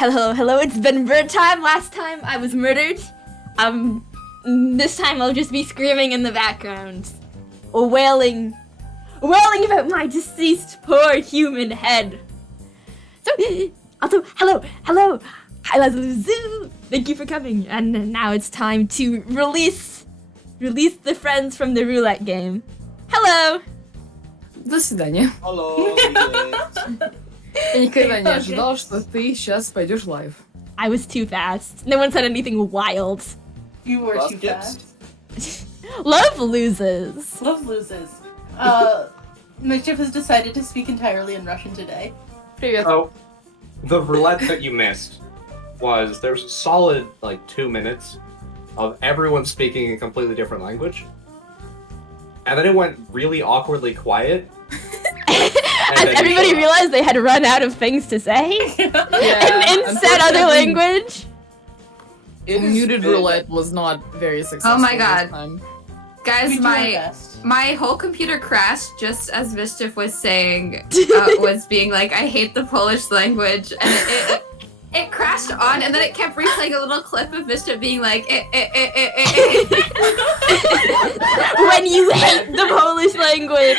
Hello, it's been bird time. Last time I was murdered. This time I'll just be screaming in the background. Wailing about my deceased poor human head. So, also, hello, hi Lazoo, thank you for coming. And now it's time to release the friends from the roulette game. Hello! До свидания. Hello, Я никогда не ожидала, что ты сейчас пойдешь лайв. I was too fast. No one said anything wild. You were too fast. Love loses. Love loses. Mischief has decided to speak entirely in Russian today. Привет. So, the roulette that you missed was there was a solid 2 minutes of everyone speaking a completely different language, and then it went really awkwardly quiet. As everybody realized they had run out of things to say, and said other language. Muted roulette was not very successful. Oh my god. This time. Guys, We do our best. my whole computer crashed just as Mischief was saying, was being like, I hate the Polish language, and it crashed on, and then it kept replaying a little clip of Mischief being like, When you hate the Polish language.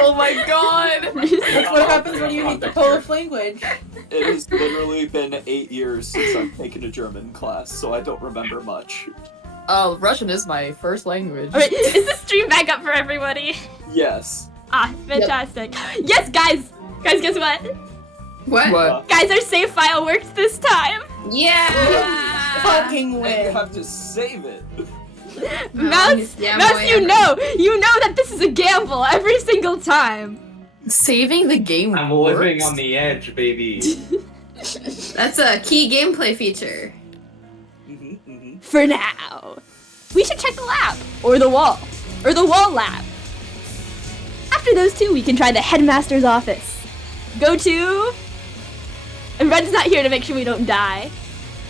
Oh my god! That's what happens when you hate the Polish language. It has literally been 8 years since I've taken a German class, so I don't remember much. Russian is my first language. Alright, is the stream back up for everybody? Yes. Ah, fantastic. Yes, guys! Guys, guess what? What? Guys, our save file worked this time! Yeah! Fucking And win. you have to save it. Mouse, yeah, Mouse, boy, you know that this is a gamble every single time. Saving the game I'm works. living on the edge, baby. That's a key gameplay feature. For now. We should check the lab, or the wall lab. After those two, we can try the headmaster's office. Go to... And Red's not here to make sure we don't die.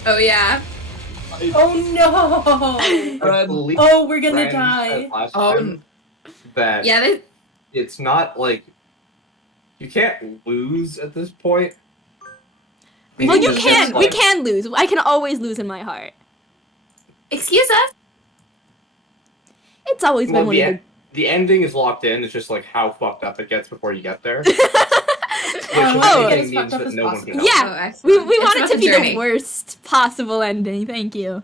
Oh yeah. Oh no! I believe Oh, we're gonna Ren die. said last time that Yeah, it's not you can't lose at this point. Well, you It's can. just, We can lose. I can always lose in my heart. excuse us? It's always Well, been one of the ending is locked in. It's just how fucked up it gets before you get there. the... Which Oh, in get the as means fucked up that as no one possible. can Yeah. Oh, excellent. We It's want it about to the be journey. the worst possible ending, thank you.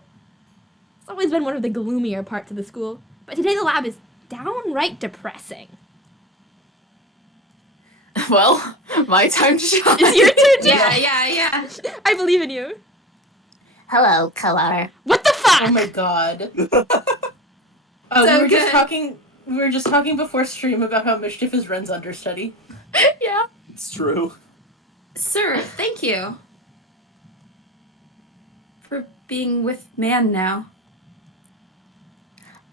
It's always been one of the gloomier parts of the school, but today the lab is downright depressing. Well, my time to shine. It's your turn to Yeah. I believe in you. Hello, Kalar. What the fuck? Oh my god. So we were just good. talking. We were just talking before stream about how Mischief is Ren's understudy. Yeah. It's true. Sir, thank you. For being with Mann now.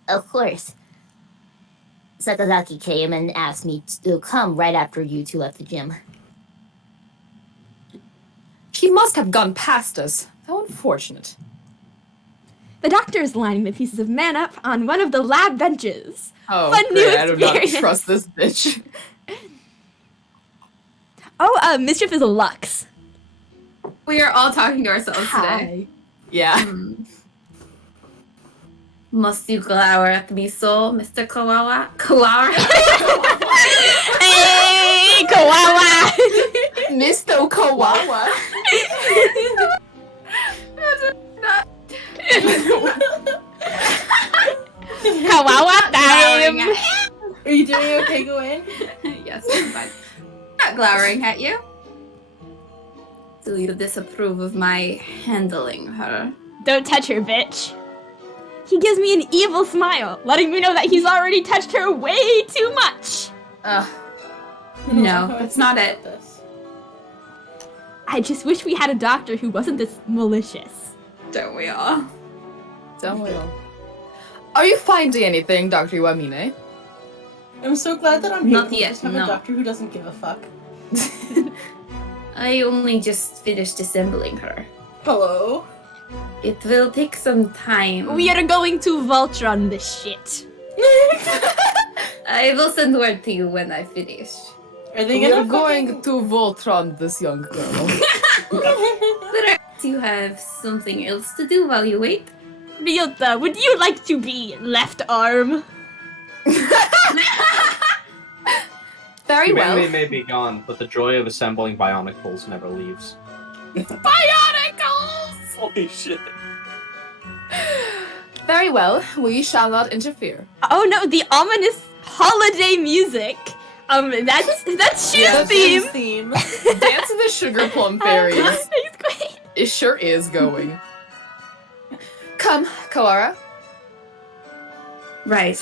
Of course. Sakazaki came and asked me to come right after you two left the gym. He must have gone past us. How unfortunate. The doctor is lining the pieces of man up on one of the lab benches. Oh, Fun new great. I do not experience. trust this bitch. Oh, Mischief is a Lux. We are all talking to ourselves today. Yeah. Must you glower at me so, Mr. Kawawa? Kawawa? Hey, Kawawa! Mr. Kawawa. Kawawa time! Are you doing okay, Gawain? Yes, I'm fine. Not glowering at you. Do you disapprove of my handling her? Don't touch her, bitch. He gives me an evil smile, letting me know that he's already touched her way too much. No, that's not it. I just wish we had a doctor who wasn't this malicious. Don't we all? Don't we all? Are you finding anything, Dr. Iwamine? I'm so glad that I'm here. Not to yet, just have no. a doctor who doesn't give a fuck. I only just finished assembling her. Hello. It will take some time. We are going to Voltron this shit. I will send word to you when I finish. Are they We're gonna going to Voltron this young girl. perhaps you have something else to do while you wait? Ryouta, would you like to be left arm? Very well. Humanity may be gone, but the joy of assembling bionicles never leaves. Bionicles! Holy shit. Very well. We shall not interfere. Oh no, the ominous holiday music. That's Shu's That's theme. his theme. Dance of the Sugar Plum Fairies. It's great. It sure is going. Come, Kawara. Right.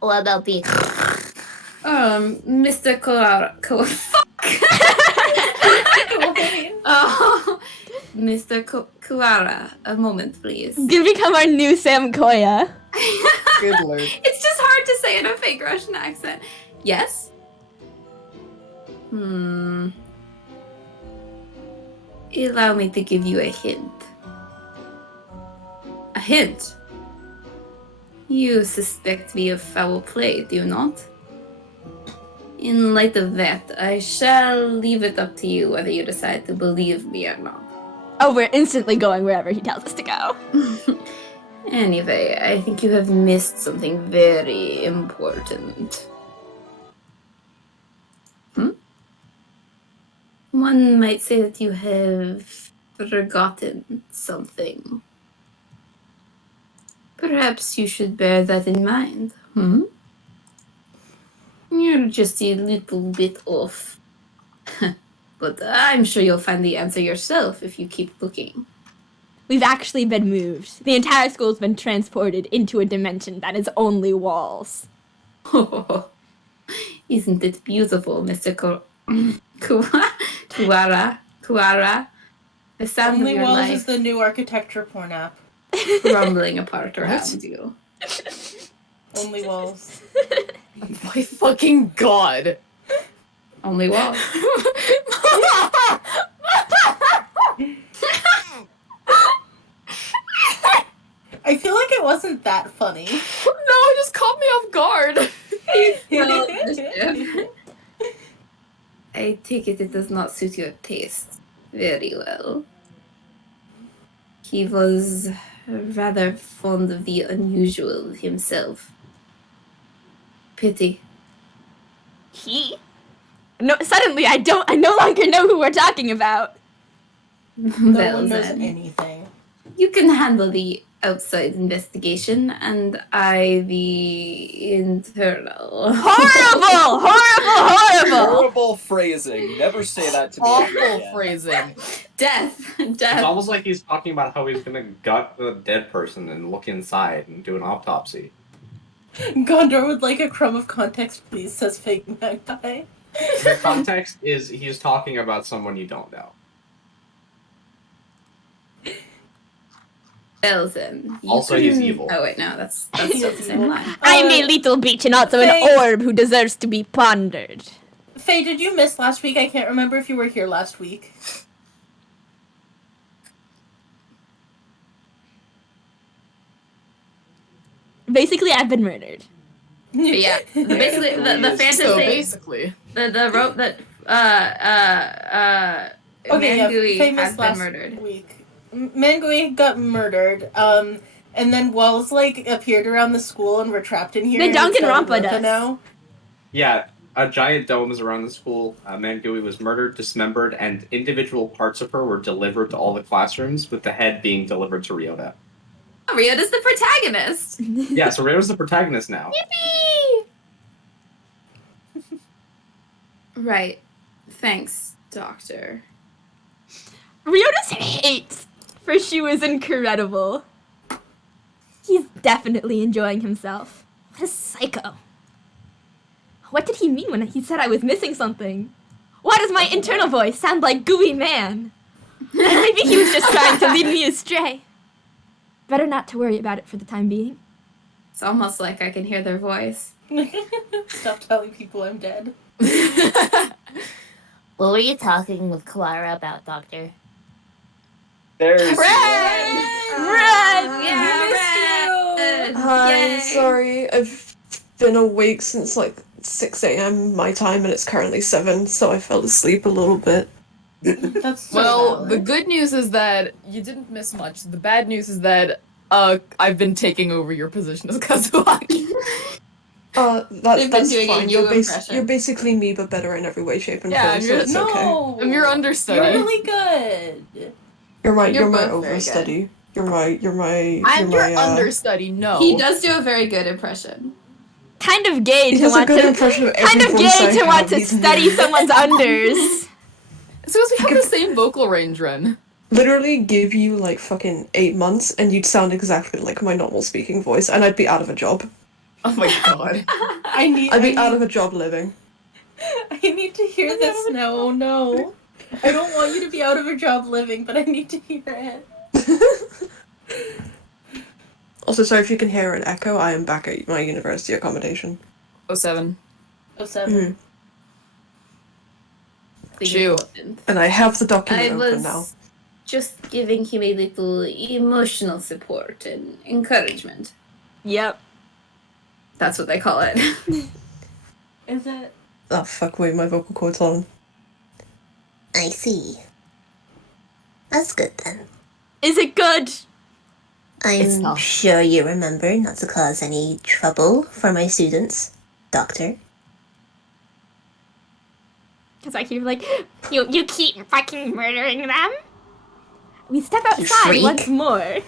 What about the Mr. Fuck! Oh, Mr. Kuara, a moment, please. Gonna become our new Sam Koya. Good lord. It's just hard to say in a fake Russian accent. Yes? Allow me to give you a hint. A hint? You suspect me of foul play, do you not? In light of that, I shall leave it up to you whether you decide to believe me or not. Oh, we're instantly going wherever he tells us to go. Anyway, I think you have missed something very important. One might say that you have forgotten something. Perhaps you should bear that in mind. You're just a little bit off. But I'm sure you'll find the answer yourself if you keep looking. We've actually been moved. The entire school's been transported into a dimension that is only walls. Isn't it beautiful, Mr. Kuara? The sound Only of your Walls life is the new architecture porn app. crumbling apart around you. Only Walls. My fucking god. Only walls. I feel like it wasn't that funny. No, it just caught me off guard. I take it does not suit your taste very well. He was rather fond of the unusual himself. Pity. He? No, suddenly I no longer know who we're talking about. No Well one knows then, anything. you can handle the outside investigation, and I the internal. Horrible! Horrible! Horrible phrasing. Never say that to me. ever Awful again. phrasing. Death. It's almost like he's talking about how he's gonna gut a dead person and look inside and do an autopsy. Gondor would like a crumb of context, please, says Fake Magpie. The context is he's talking about someone you don't know. Well then. you Also, he's can- evil. Oh wait, no, that's still the same line. I'm a little bitch and also an Faye. orb who deserves to be pondered. Faye, did you miss last week? I can't remember if you were here last week. Basically, I've been murdered. But yeah, basically the fantasy, So basically. the rope that Okay, Mann Guuyyy Faye has missed been last murdered. week. Mann Guuyyy got murdered, and then Wells, appeared around the school and we're trapped in here. The and Duncan it's Rampa Rampa does. now. Yeah, a giant dome is around the school. Mann Guuyyy was murdered, dismembered, and individual parts of her were delivered to all the classrooms, with the head being delivered to Ryouta. Oh, Ryota's the protagonist. Yeah, so Ryota's the protagonist now. Right. Thanks, Doctor. Ryota's hate for Shu is incredible. He's definitely enjoying himself. What a psycho. What did he mean when he said I was missing something? Why does my internal voice sound like Gooey Man? Maybe he was just trying to lead me astray. Better not to worry about it for the time being. It's almost like I can hear their voice. Stop telling people I'm dead. What were you talking with Kawara about, Doctor? There's Run! Yeah, Red! Hi, Yay! sorry. I've been awake since like 6 a.m. my time and it's currently 7, so I fell asleep a little bit. That's so Well, valid. the good news is that you didn't miss much. The bad news is that I've been taking over your position as Kazuaki. They've been That's doing a fine. new impression. You're basically me, but better in every way, shape, and Yeah, form. and So you're- it's okay. No, I'm your understudy. You're really good. You're my You're both very overstudy. You're my I'm your understudy. No. He does do a very good impression. Kind of gay He to does a want good to. impression of Kind every of voice gay I to have. want to He's study new. someone's unders. So we have the same vocal range, Ren. Literally give you like fucking 8 months and you'd sound exactly like my normal speaking voice and I'd be out of a job. Oh my god. I'd be out of a job living. I need to hear this now. Oh no. I don't want you to be out of a job living, but I need to hear it. Also, sorry if you can hear an echo, I am back at my university accommodation. 07. 07. Chew. And I have the document I open now. was just giving him a little emotional support and encouragement. Yep. That's what they call it. Is it? Oh fuck, wait, my vocal cord's on. I see. That's good then. Is it good? I'm not. sure you remember not to cause any trouble for my students, Doctor. Because I keep like, you keep fucking murdering them. We step outside freak. once more.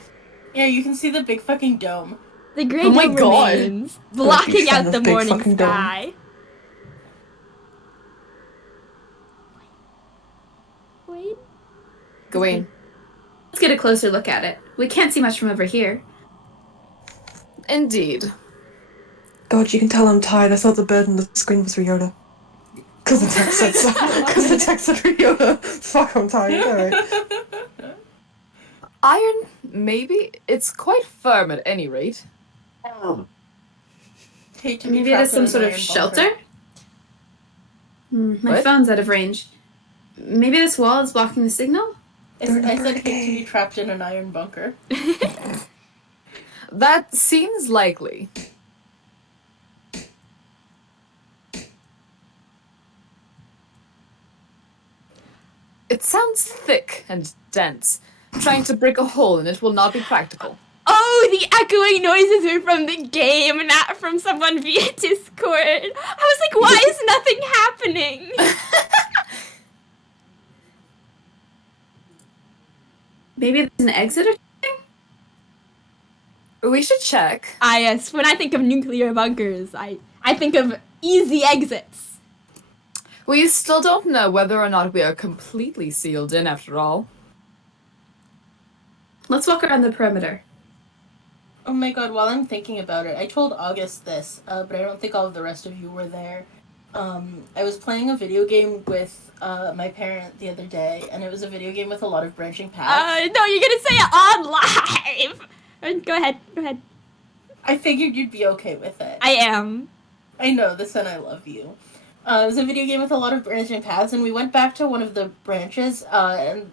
Yeah, you can see the big fucking dome. The grey Oh my dome God. remains, blocking fan out of the big morning fucking dome. sky. Wait. Gawain. Let's get a closer look at it. We can't see much from over here. Indeed. God, you can tell I'm tired. I thought the bird on the screen was Ryouta. Because the text said so. Because the text said Ryouta. Fuck, I'm tired. Alright. Iron, maybe? It's quite firm at any rate. Hate to be Maybe it trapped is in some an sort of iron shelter? bunker. My What? phone's out of range. Maybe this wall is blocking the signal? I said hate to be trapped in an iron bunker. That seems likely. It sounds thick and dense. Trying to break a hole in it will not be practical. Oh, the echoing noises are from the game, not from someone via Discord. I was like, why is nothing happening? Maybe there's an exit or something? We should check. Ah, yes. When I think of nuclear bunkers, I think of easy exits. We still don't know whether or not we are completely sealed in after all. Let's walk around the perimeter. Oh my god, while I'm thinking about it, I told August this, but I don't think all of the rest of you were there. I was playing a video game with my parent the other day, and it was a video game with a lot of branching paths. No, you're gonna say it on live! Go ahead. I figured you'd be okay with it. I am. I know this, and I love you. It was a video game with a lot of branching paths, and we went back to one of the branches, and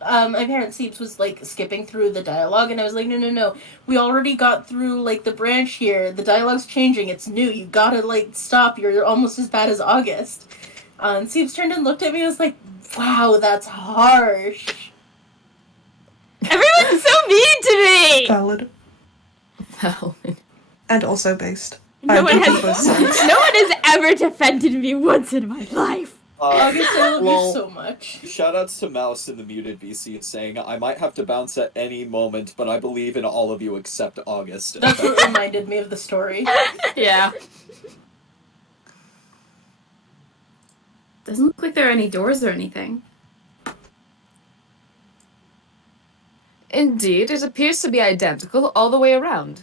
my parent Seeps was like skipping through the dialogue, and I was like, no, we already got through like the branch here. The dialogue's changing. It's new. You gotta like stop. You're almost as bad as August. And Seeps turned and looked at me and was like, wow, that's harsh. Everyone's so mean to me! Valid. Well, And also based. No one agree has with both sides. no one has ever defended me once in my life. August, I love well, you so much. Shoutouts to Mouse in the muted VC saying, I might have to bounce at any moment, but I believe in all of you except August. That's what reminded me of the story. yeah. Doesn't look like there are any doors or anything. Indeed, it appears to be identical all the way around.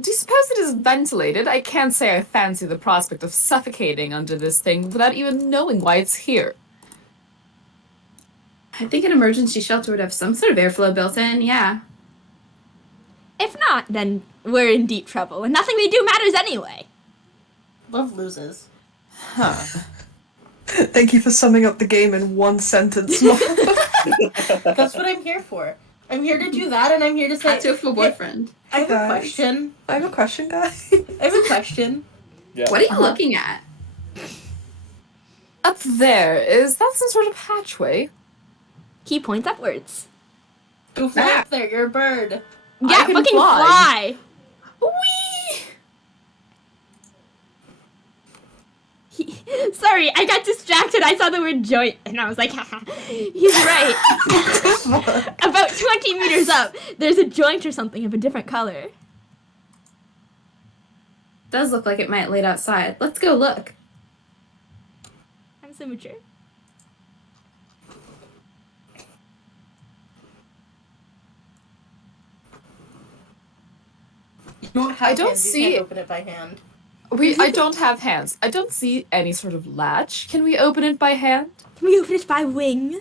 Do you suppose it is ventilated? I can't say I fancy the prospect of suffocating under this thing without even knowing why it's here. I think an emergency shelter would have some sort of airflow built in, yeah. If not, then we're in deep trouble, and nothing they do matters anyway. Love loses. Huh. Thank you for summing up the game in one sentence. Mom. That's what I'm here for. I'm here to do that, and I'm here to say. Hatoful Boyfriend. I have a Guys. question. I have a question, guys. I have a question. Yeah. What are you looking at? Up there, is that some sort of hatchway? He points upwards. Go fly up there, you're a bird. Yeah, can fucking fly. fly. Whee! Sorry, I got distracted. I saw the word joint, and I was like, haha, he's right. About 20 meters up, there's a joint or something of a different color. Does look like it might laid outside. Let's go look. I'm so mature. You don't have I don't hands, you see- can't open it by hand. I don't have hands. I don't see any sort of latch. Can we open it by hand? Can we open it by wing?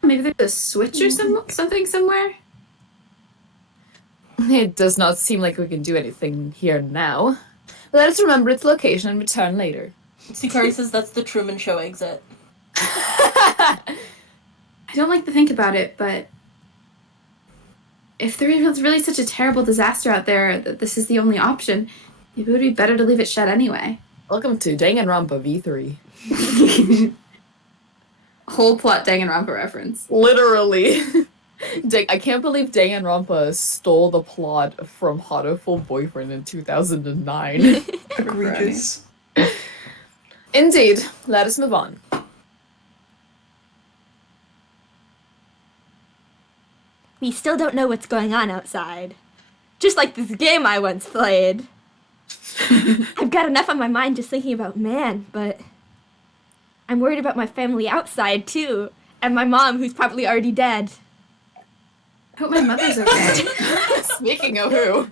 Maybe there's a switch or something somewhere? It does not seem like we can do anything here now. Let us remember its location and return later. Sikari says that's the Truman Show exit. I don't like to think about it, but if there is really such a terrible disaster out there that this is the only option, maybe it would be better to leave it shut anyway. Welcome to Danganronpa V3. Whole plot Danganronpa reference. Literally. I can't believe Danganronpa stole the plot from Hatoful Boyfriend in 2009. Egregious. Indeed. Let us move on. We still don't know what's going on outside. Just like this game I once played. I've got enough on my mind just thinking about Mann, but I'm worried about my family outside too, and my mom who's probably already dead. I hope my mother's okay. Speaking of who?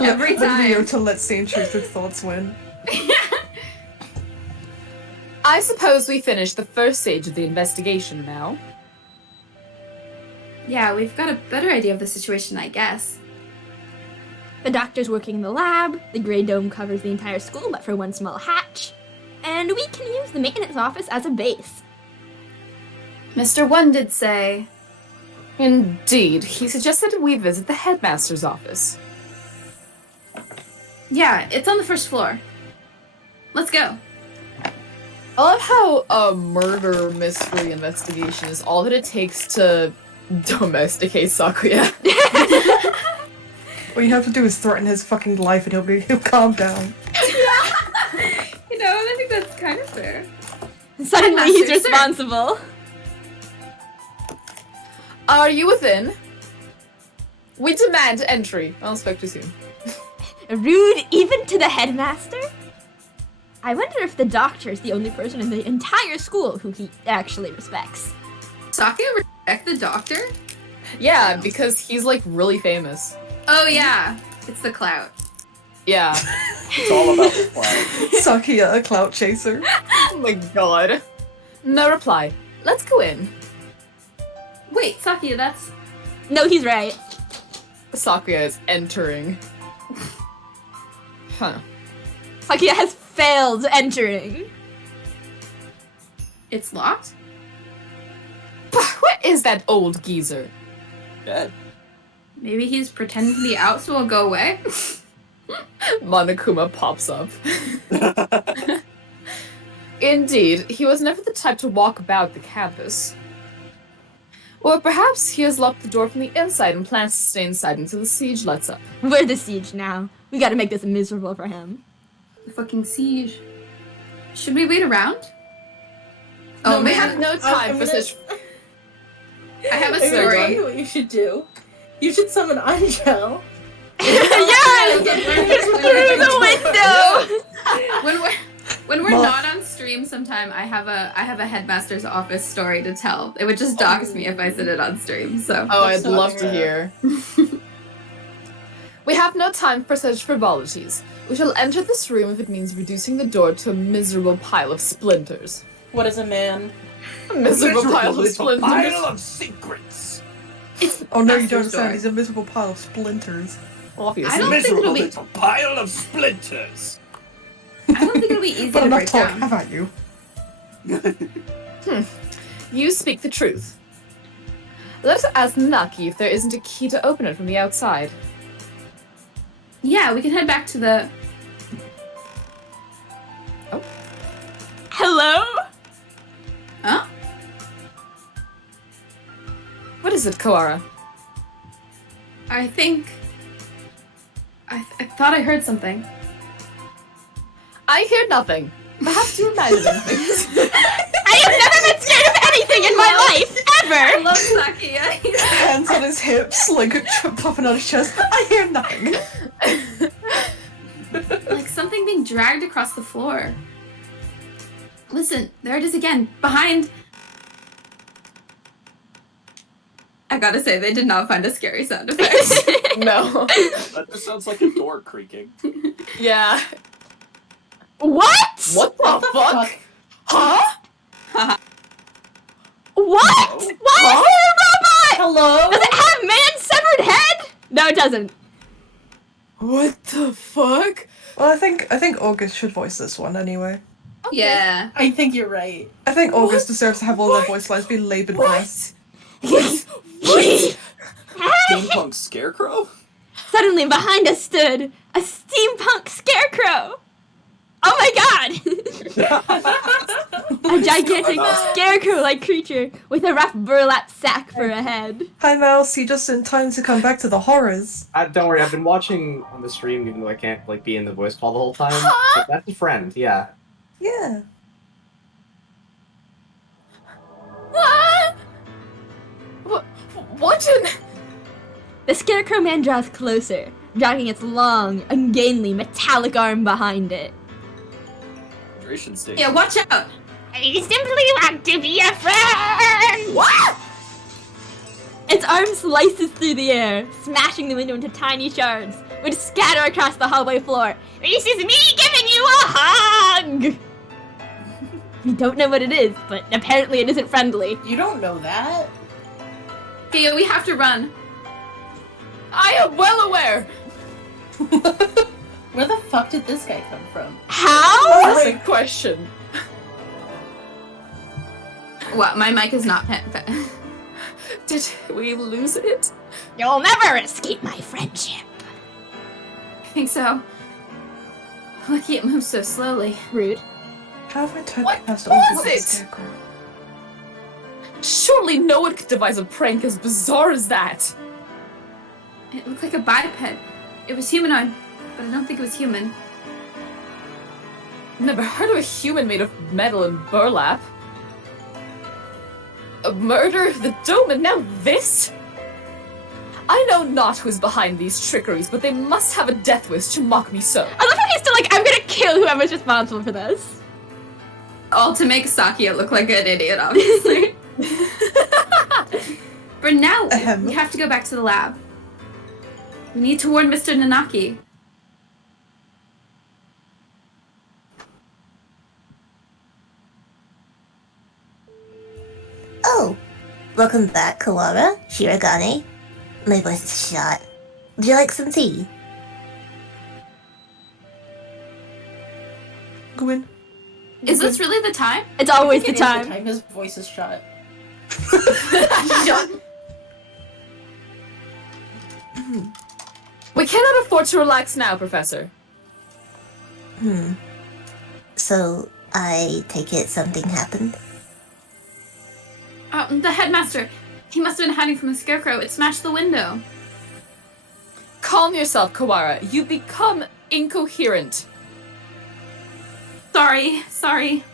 Every time. Ryouta lets the intrusive thoughts win. I suppose we finished the first stage of the investigation now. Yeah, we've got a better idea of the situation, I guess. The doctor's working in the lab, the gray dome covers the entire school but for one small hatch, and we can use the maintenance office as a base. Mr. One did say... Indeed, he suggested we visit the headmaster's office. Yeah, it's on the first floor. Let's go. I love how a murder mystery investigation is all that it takes to domesticate Sakuya. All you have to do is threaten his fucking life and he'll calm down. You know, I think that's kind of fair. Suddenly he's Headmaster, sir. responsible. Are you within? We demand entry. I'll speak to you soon. Rude even to the headmaster? I wonder if the doctor's the only person in the entire school who he actually respects. Sakuya respect the doctor? Yeah, because he's like really famous. Oh yeah, it's the clout. Yeah. It's all about the cloud. Sakuya, a clout chaser. Oh my god. No reply. Let's go in. Wait, Sakuya, that's... No, he's right. Sakuya is entering. Huh. Sakuya has failed entering. It's locked? What is that old geezer? Dead. Maybe he's pretending to be out so we'll go away? Monokuma pops up. Indeed, he was never the type to walk about the campus. Or perhaps he has locked the door from the inside and plans to stay inside until the siege lets up. We're the siege now. We gotta make this miserable for him. The fucking siege. Should we wait around? Oh, Oh we man, have no time I'm for gonna- such. I have a I'm gonna tell story. you what you should do. You should summon Angel. Yes! Through the window! When we're Muff. not on stream sometime, I have a headmaster's office story to tell. It would just dox me if I said it on stream, so. Oh, That's I'd so love to rare. hear. We have no time for such frivolities. We shall enter this room if it means reducing the door to a miserable pile of splinters. What is a man? A miserable pile of little splinters. pile of secrets. Oh no, you Master's don't understand. door. He's a miserable pile of splinters. Obviously. I don't think it'll Miserable be- little pile of splinters. I don't think it'll be easy But to I'm not break talking down. about you. You speak the truth. Let us ask Naki if there isn't a key to open it from the outside. Yeah, we can head back to the... is it, Kawara? I think... I thought I heard something. I hear nothing. Perhaps you're imagining things. I have never been scared of anything in my life, I ever! love Sakuya. Hands on his hips, like popping on his chest. I hear nothing. Like something being dragged across the floor. Listen, there it is again. Behind... I gotta say, they did not find a scary sound effect. No. That just sounds like a door creaking. Yeah. What? What the fuck? Huh? What? Hello? Why is there a robot? Hello? Does it have man's severed head? No, it doesn't. What the fuck? Well, I think August should voice this one anyway. Yeah. I think you're right. I think What? August deserves to have all their voice lines be laboured for us. Steampunk scarecrow? Suddenly behind us stood a steampunk scarecrow. Oh my god! A gigantic scarecrow-like creature with a rough burlap sack for a head. Hi Mouse, you just in time to come back to the horrors. Don't worry, I've been watching on the stream even though I can't like be in the voice call the whole time. But that's a friend, yeah. Yeah. Ah! What in... The scarecrow man draws closer, dragging its long, ungainly, metallic arm behind it. Hydration station. Yeah, watch out. I simply want to be a friend! What? Its arm slices through the air, smashing the window into tiny shards, which scatter across the hallway floor. This is me giving you a hug! We don't know what it is, but apparently it isn't friendly. You don't know that? Okay, we have to run. I am well aware. Where the fuck did this guy come from? How? That's a question. What? My mic is not... Did we lose it? You'll never escape my friendship. I think so. Lucky it moves so slowly. Rude. How have I turned What past was August it? Scarecrow? Surely no one could devise a prank as bizarre as that. It looked like a biped. It was humanoid, but I don't think it was human. Never heard of a human made of metal and burlap. A murder, the dome, and now this? I know not who is behind these trickeries, but they must have a death wish to mock me so. I love how he's still like, I'm gonna kill whoever's responsible for this. All to make Sakuya look like an idiot, obviously. For now, Ahem. we have to go back to the lab. We need to warn Mr. Nanaki. Oh, welcome back, Kawara, Shiragane. My voice is shot. Would you like some tea? Gwyn. Is this really the time? It's always the It is time. His voice is shot. We cannot afford to relax now, Professor. So, I take it something happened? The headmaster. He must have been hiding from the scarecrow. It smashed the window. Calm yourself, Kawara. You become incoherent. Sorry.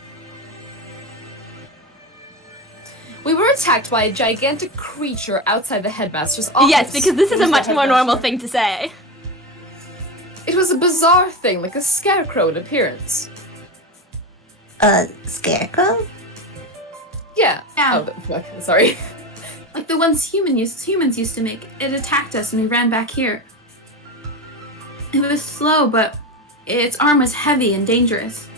We were attacked by a gigantic creature outside the headmaster's office. Yes, because this is a Who's much the more headmaster? normal thing to say. It was a bizarre thing, like a scarecrow in appearance. Scarecrow? Yeah. Yeah. Oh, fuck. Sorry. Like the ones humans used to make. It attacked us and we ran back here. It was slow, but its arm was heavy and dangerous.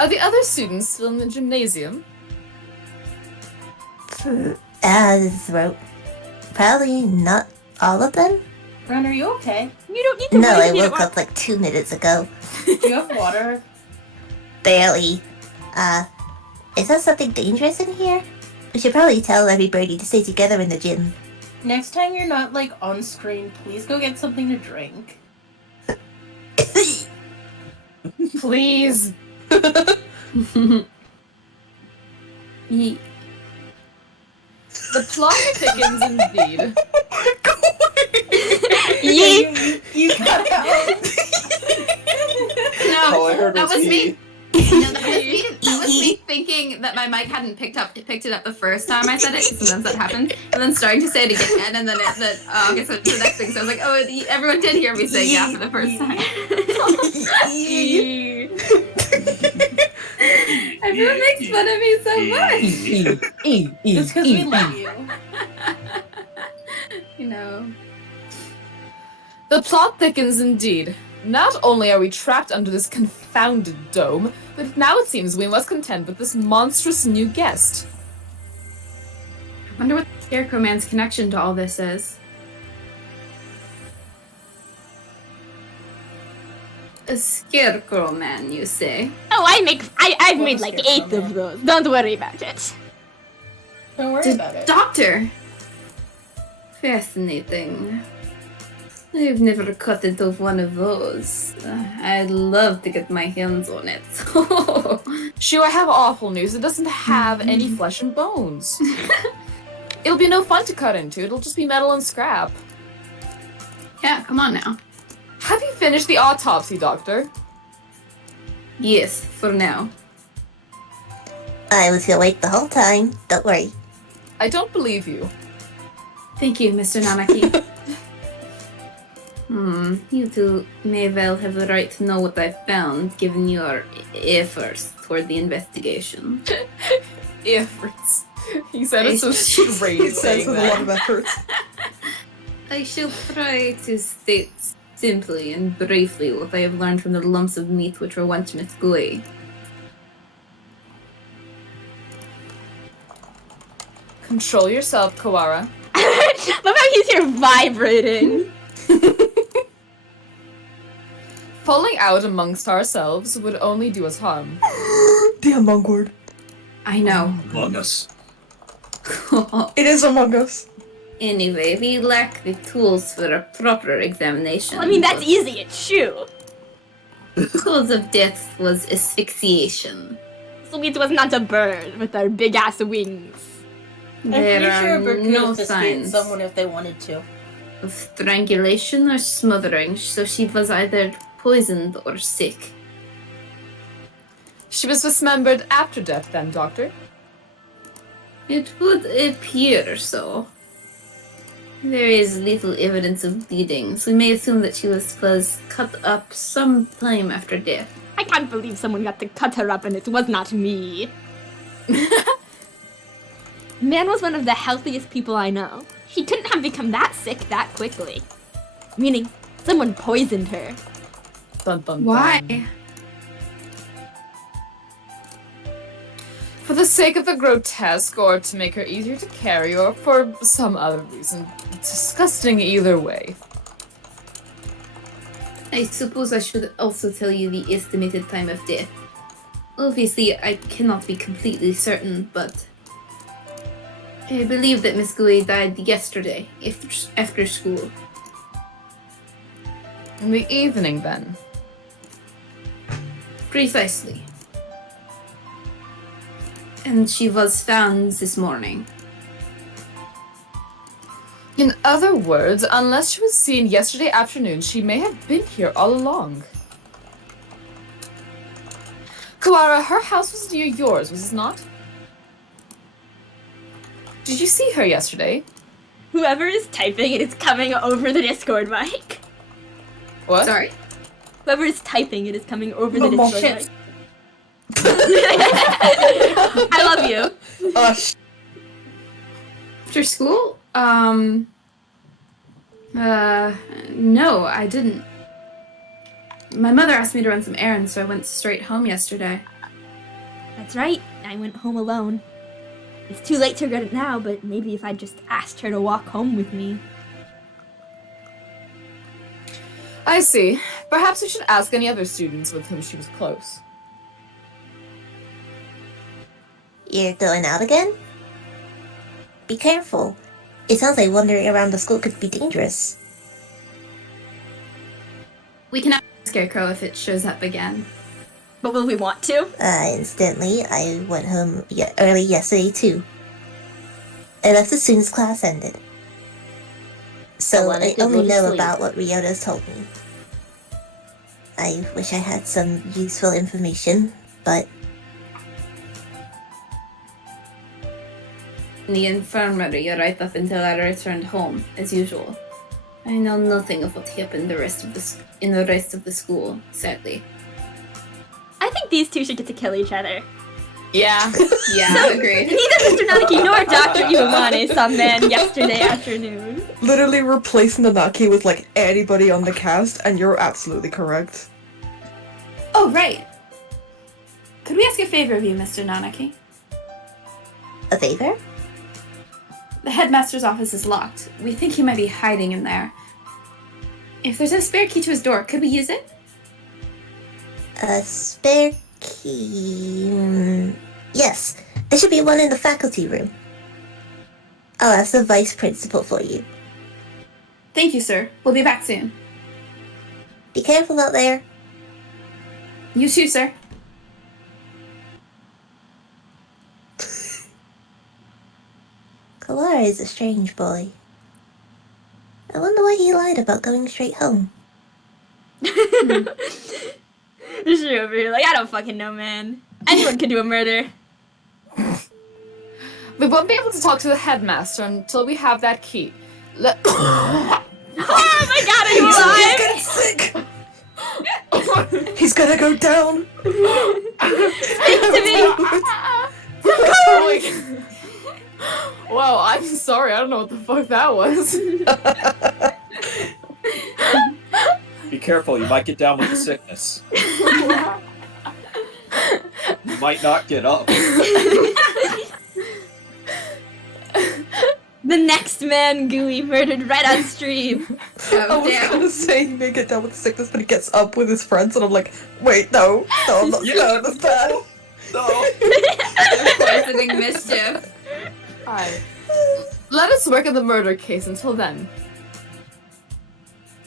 Are the other students still in the gymnasium? The throat. Probably not all of them? Ren, are you okay? You don't need to No, worry I if you don't woke want- up like 2 minutes ago. Do you have water? Barely. Is there something dangerous in here? We should probably tell everybody to stay together in the gym. Next time you're not like on screen, please go get something to drink. Please. Ye- The plot thickens indeed. You got out. All I heard that was was me. he. No, that was me thinking that my mic hadn't picked it up the first time I said it, because sometimes that happened, and then starting to say it again, and then I guess it's the next thing. So I was like, oh, everyone did hear me say yeah for the first time. Everyone makes fun of me so much. It's because we love you. You know. The plot thickens indeed. Not only are we trapped under this confounded dome, but now it seems we must contend with this monstrous new guest. I wonder what the Scarecrow Man's connection to all this is. A Scarecrow Man, you say? Oh, I've made What like a 8 scarecrow of those. Don't worry about it. Don't worry about it. Doctor! Fascinating. I've never cut into one of those. I'd love to get my hands on it. Shoo, I have awful news. It doesn't have any flesh and bones. It'll be no fun to cut into. It'll just be metal and scrap. Yeah, come on now. Have you finished the autopsy, Doctor? Yes, for now. I was awake the whole time. Don't worry. I don't believe you. Thank you, Mr. Nanaki. You two may well have the right to know what I found, given your efforts toward the investigation. Efforts. He said it so He straight says saying with a lot that. of effort. I shall try to state simply and briefly what I have learned from the lumps of meat which were once Mann Guuyyy. Control yourself, Kawara. Love how he's here vibrating. Falling out amongst ourselves would only do us harm. Damn, Mongward. I know. Among Us. It is Among Us. Anyway, we lack the tools for a proper examination. I mean, that's but easy. It's Shoo. cause of death was asphyxiation. So it was not a bird with our big ass wings. I'm There pretty sure a are bird could no have escaped signs someone if they wanted to. of strangulation or smothering, so she was either poisoned or sick. She was dismembered after death then, Doctor. It would appear so. There is little evidence of bleeding, so we may assume that she was cut up some time after death. I can't believe someone got to cut her up and it was not me. Mann was one of the healthiest people I know. She couldn't have become that sick that quickly. Meaning, someone poisoned her. Dun, dun, dun. Why? For the sake of the grotesque, or to make her easier to carry, or for some other reason. Disgusting either way. I suppose I should also tell you the estimated time of death. Obviously, I cannot be completely certain, but I believe that Mann Guuyyy died yesterday, after school. In the evening, then. Precisely. And she was found this morning. In other words, unless she was seen yesterday afternoon, she may have been here all along. Kawara, her house was near yours, was it not? Did you see her yesterday? Whoever is typing, it is coming over the Discord mic. What? Sorry? Whoever is typing, it is coming over the Oh, Discord shit. mic. I love you. After school? No, I didn't. My mother asked me to run some errands, so I went straight home yesterday. That's right. I went home alone. It's too late to regret it now, but maybe if I just asked her to walk home with me. I see. Perhaps we should ask any other students with whom she was close. You're going out again? Be careful. It sounds like wandering around the school could be dangerous. We can ask Scarecrow if it shows up again. But will we want to? Incidentally, I went home early yesterday too. I left as soon as class ended. So wanted I to go only to know sleep. about what Ryota's told me. I wish I had some useful information, but In the infirmary, you're right up until I returned home, as usual. I know nothing of what happened in the rest of the school, sadly. I think these two should get to kill each other. Yeah. Yeah, agreed. Neither Mr. Nanaki nor Dr. Iwamane saw Mann yesterday afternoon. Literally replacing Nanaki with like anybody on the cast, and you're absolutely correct. Oh, right. Could we ask a favor of you, Mr. Nanaki? a favor? The headmaster's office is locked. We think he might be hiding in there. If there's a spare key to his door, could we use it? A spare key... Yes, there should be one in the faculty room. I'll ask the vice principal for you. Thank you, sir. We'll be back soon. Be careful out there. You too, sir. Kalara is a strange boy. I wonder why he lied about going straight home. Just over here, like, I don't fucking know, man. Anyone could do a murder. We won't be able to talk to the headmaster until we have that key. Oh my god, are you alive? He's gonna get sick! He's gonna go down! Speak to me! Wow, I'm sorry, I don't know what the fuck that was. Be careful, you might get down with the sickness. You might not get up. The next Mann Guuyyy murdered right on stream. I was gonna say he may get down with the sickness, but he gets up with his friends, and I'm like, wait, no, I'm not doing this bad. No. Soliciting mischief. Alright. Let us work on the murder case until then.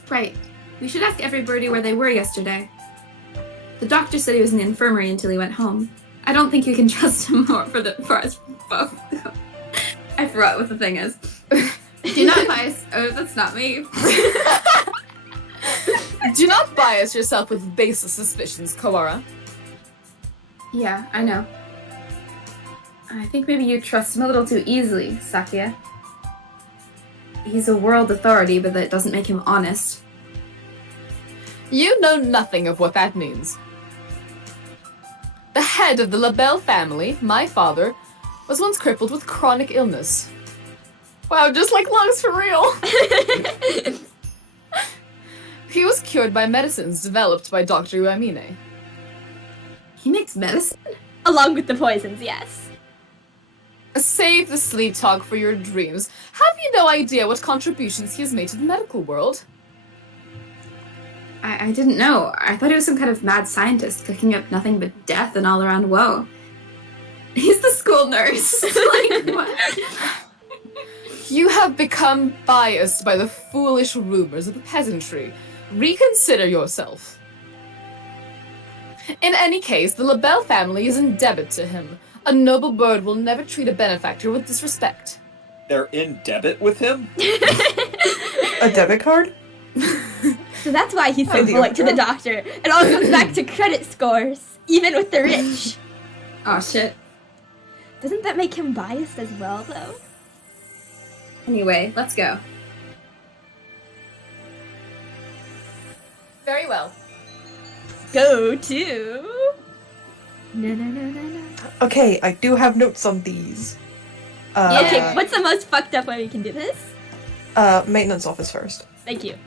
Right. We should ask everybody where they were yesterday. The doctor said he was in the infirmary until he went home. I don't think you can trust him more for us both. I forgot what the thing is. Do not bias. Oh, that's not me. Do not bias yourself with baseless suspicions, Kalara. Yeah, I know. I think maybe you trust him a little too easily, Sakuya. He's a world authority, but that doesn't make him honest. You know nothing of what that means. The head of the LaBelle family, my father, was once crippled with chronic illness. Wow, just like lungs for real. He was cured by medicines developed by Dr. Uemine. He makes medicine? Along with the poisons, yes. Save the sleep talk for your dreams. Have you no idea what contributions he has made to the medical world? I didn't know. I thought he was some kind of mad scientist cooking up nothing but death and all around woe. He's the school nurse. Like, what? You have become biased by the foolish rumors of the peasantry. Reconsider yourself. In any case, the LaBelle family is in debt to him. A noble bird will never treat a benefactor with disrespect. They're in debit with him? A debit card? So that's why he's so Idea. polite to the doctor. It all comes back to credit scores, even with the rich. Oh, shit. Doesn't that make him biased as well, though? Anyway, let's go. Very well. Go to... No. Okay, I do have notes on these. Okay, what's the most fucked up way we can do this? Maintenance office first. Thank you.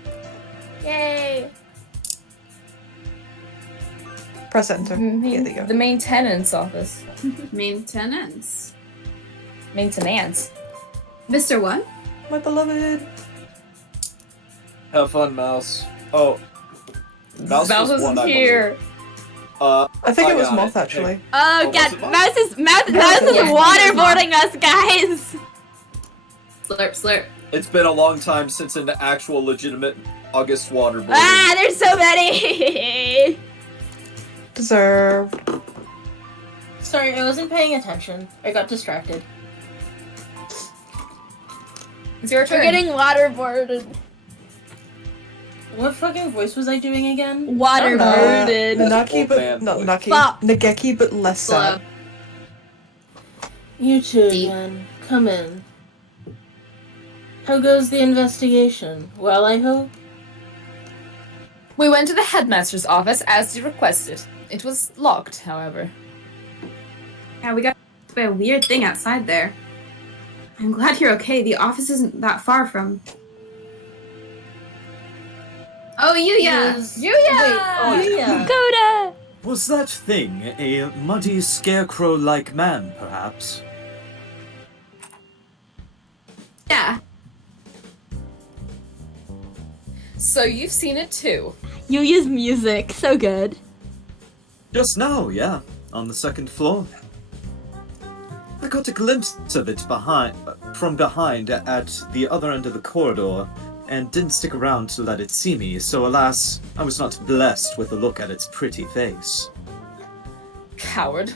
Yay! Press enter. Yeah, there you go. The maintenance office. Maintenance. Maintenance. Mr. What? My beloved. Have fun, Mouse. Oh. Mouse was Mouse one, is I here. believe. I think I it was got Moth, it. actually. Oh was god, it Mouse is Yeah, waterboarding us, guys! Slurp, slurp. It's been a long time since an actual legitimate August waterboarding. Ah, there's so many! Deserved. Sorry, I wasn't paying attention. I got distracted. It's your We're turn. getting waterboarded. What fucking voice was I doing again? Waterboarded. Nanaki, Old but man not voice. Nanaki. Fuck. Nageki, but less sad. You two Deep. again. Come in. How goes the investigation? Well, I hope. We went to the headmaster's office as you requested. It was locked, however. Yeah, we got by a weird thing outside there. I'm glad you're okay. The office isn't that far from. Oh, Yuya! Was- Yuya! Wait, Yuya. Coda! Was that thing a muddy scarecrow-like man, perhaps? Yeah. So you've seen it too. Yuya's music, so good. Just now, yeah, on the second floor. I got a glimpse of it from behind at the other end of the corridor, and didn't stick around to let it see me, so alas, I was not blessed with a look at its pretty face. Coward.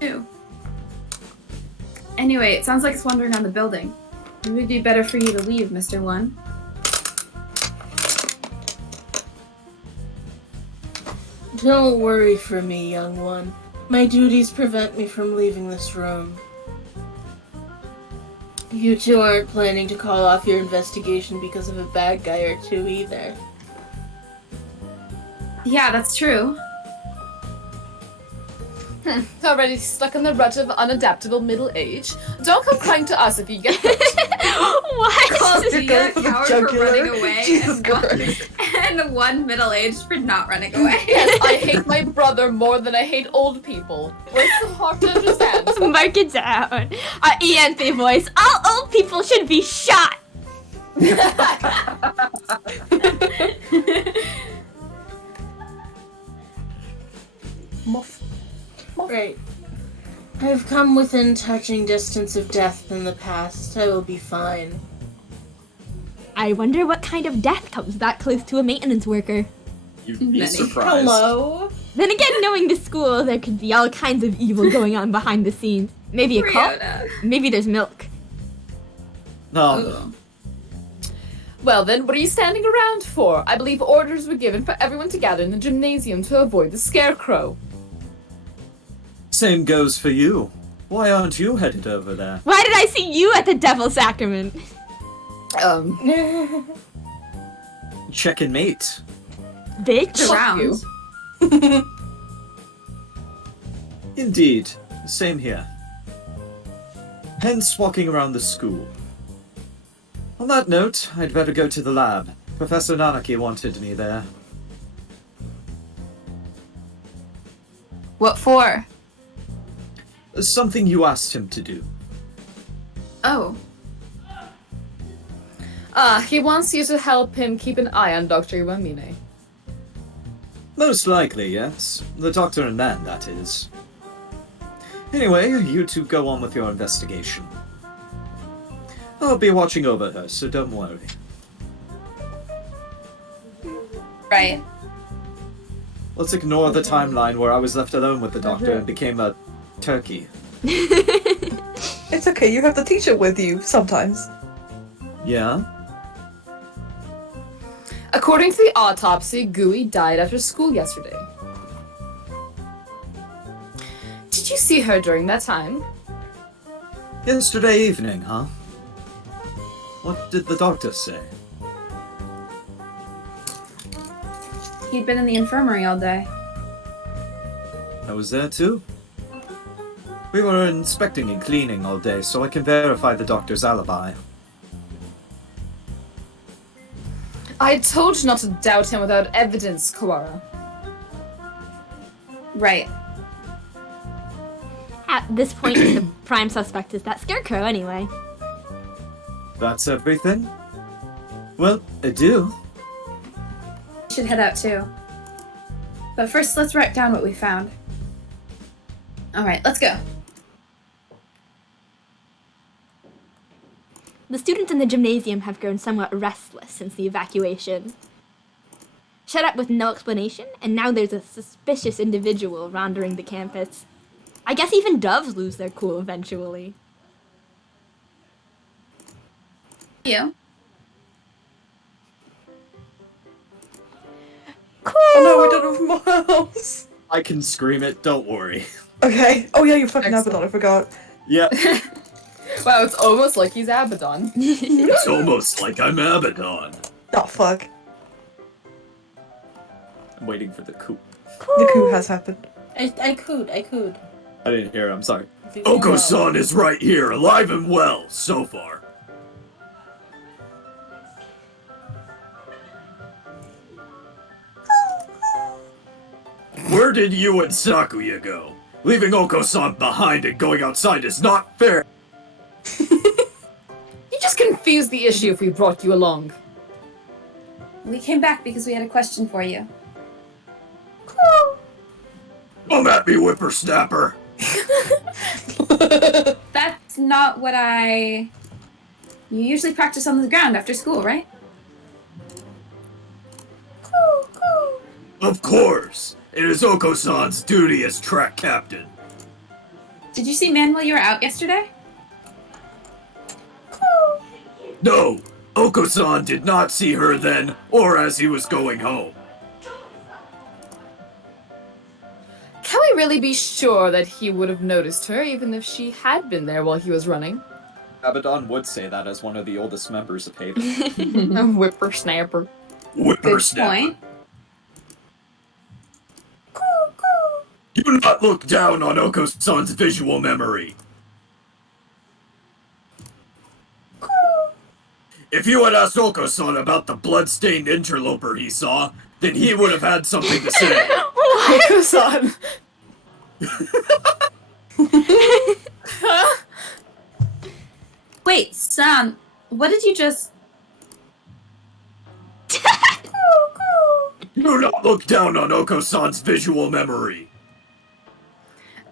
Ew. Anyway, it sounds like it's wandering around the building. It would be better for you to leave, Mr. One. Don't worry for me, young one. My duties prevent me from leaving this room. You two aren't planning to call off your investigation because of a bad guy or two either. Yeah, that's true. Already stuck in the rut of unadaptable middle age? Don't come crying to us if you get hurt. What? Calls You're Yuya going a for the coward for jugular. running away, Jesus and one, Christ. and one middle-aged for not running away. Yes, I hate my brother more than I hate old people. What's so hard to understand? Mark it down. ENP voice. All old people should be shot. Muff. Right. I've come within touching distance of death in the past. I will be fine. I wonder what kind of death comes that close to a maintenance worker. You'd be Many. surprised. Hello? Then again, knowing the school, there could be all kinds of evil going on behind the scenes. Maybe a cult. Ryouta. Maybe there's milk. No, Ooh. Well then, what are you standing around for? I believe orders were given for everyone to gather in the gymnasium to avoid the scarecrow. same goes for you. Why aren't you headed over there? Why did I see you at the Devil's Sacrament? Check and mate. Bitch. Around. you. Indeed, same here. Hence walking around the school. On that note, I'd better go to the lab. Professor Nanaki wanted me there. What for? Something you asked him to do. Oh. He wants you to help him keep an eye on Dr. Iwamine. Most likely, yes. The doctor and man, that is. Anyway, you two go on with your investigation. I'll be watching over her, so don't worry. Right. Let's ignore the timeline where I was left alone with the doctor and became a turkey. It's okay, you have the teacher with you sometimes. Yeah? According to the autopsy, Guuyyy died after school yesterday. Did you see her during that time? Yesterday evening, huh? What did the doctor say? He'd been in the infirmary all day. I was there too. We were inspecting and cleaning all day, so I can verify the doctor's alibi. I told you not to doubt him without evidence, Kawara. Right. At this point, the prime suspect is that scarecrow anyway. That's everything? Well, adieu. We should head out too. But first, let's write down what we found. Alright, let's go. The students in the gymnasium have grown somewhat restless since the evacuation. Shut up with no explanation, and now there's a suspicious individual wandering the campus. I guess even doves lose their cool eventually. You. Oh no, I don't have mouse. I can scream it, don't worry. Okay. Oh yeah, you're fucking Excellent. Abaddon, I forgot. Yeah, Wow, it's almost like he's Abaddon. it's almost like I'm Abaddon. Oh fuck. I'm waiting for the coup. The coup has happened. I cooed. I didn't hear it, I'm sorry. Leave me alone. Oko-san is right here, alive and well, so far. Where did you and Sakuya go? Leaving Oko-san behind and going outside is not fair. You just confused the issue if we brought you along. We came back because we had a question for you. Come at me, whippersnapper. That's not what You usually practice on the ground after school, right? Of course. It is Oko-san's duty as track captain. Did you see Mann while you were out yesterday? No, Oko-san did not see her then, or as he was going home. Can we really be sure that he would have noticed her, even if she had been there while he was running? Abaddon would say that as one of the oldest members of Haven. A whippersnapper. Good Whippersnapper. point. Do not look down on Oko-san's visual memory. If you had asked Oko-san about the blood-stained interloper he saw, then he would have had something to say. Oko-san! Wait, Sam, what did you just... Do not look down on Oko-san's visual memory.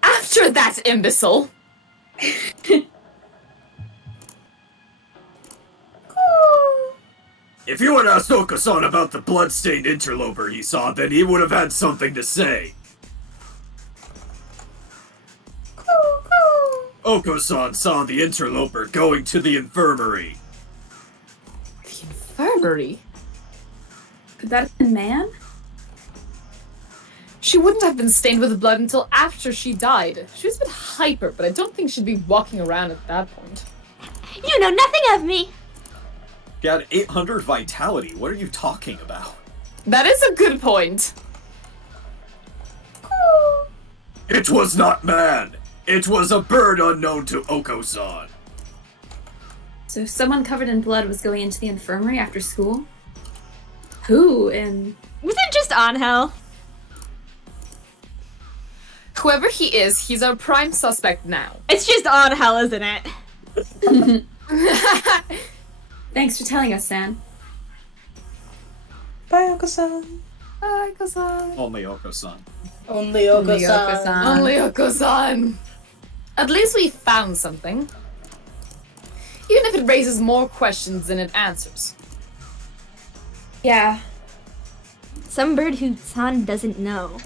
After that, imbecile! If you had asked Oko-san about the blood-stained interloper he saw, then he would have had something to say. Oko-san saw the interloper going to the infirmary. The infirmary? Could that have been Mann? She wouldn't have been stained with blood until after she died. She was a bit hyper, but I don't think she'd be walking around at that point. You know nothing of me. He had 800 vitality. What are you talking about? That is a good point. It was not man. It was a bird unknown to Oko-san. So someone covered in blood was going into the infirmary after school? Who? And... Was it just Angel? Whoever he is, he's our prime suspect now. It's just Angel, isn't it? Thanks for telling us, San. Bye, Oko-san. Hi, Oko-san. Only Oko-san. Only Oko-san. Only Oko-san. At least we found something. Even if it raises more questions than it answers. Yeah. Some bird who San doesn't know.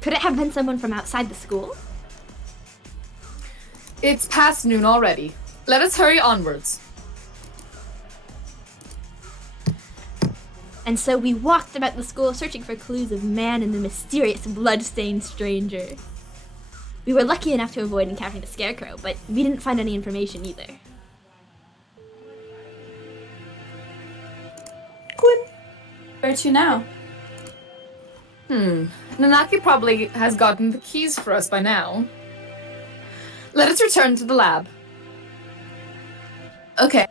Could it have been someone from outside the school? It's past noon already. Let us hurry onwards. And so we walked about the school searching for clues of Mann and the mysterious blood-stained stranger. We were lucky enough to avoid encountering the scarecrow, but we didn't find any information either. Where to now? Nanaki probably has gotten the keys for us by now. Let us return to the lab. Okay.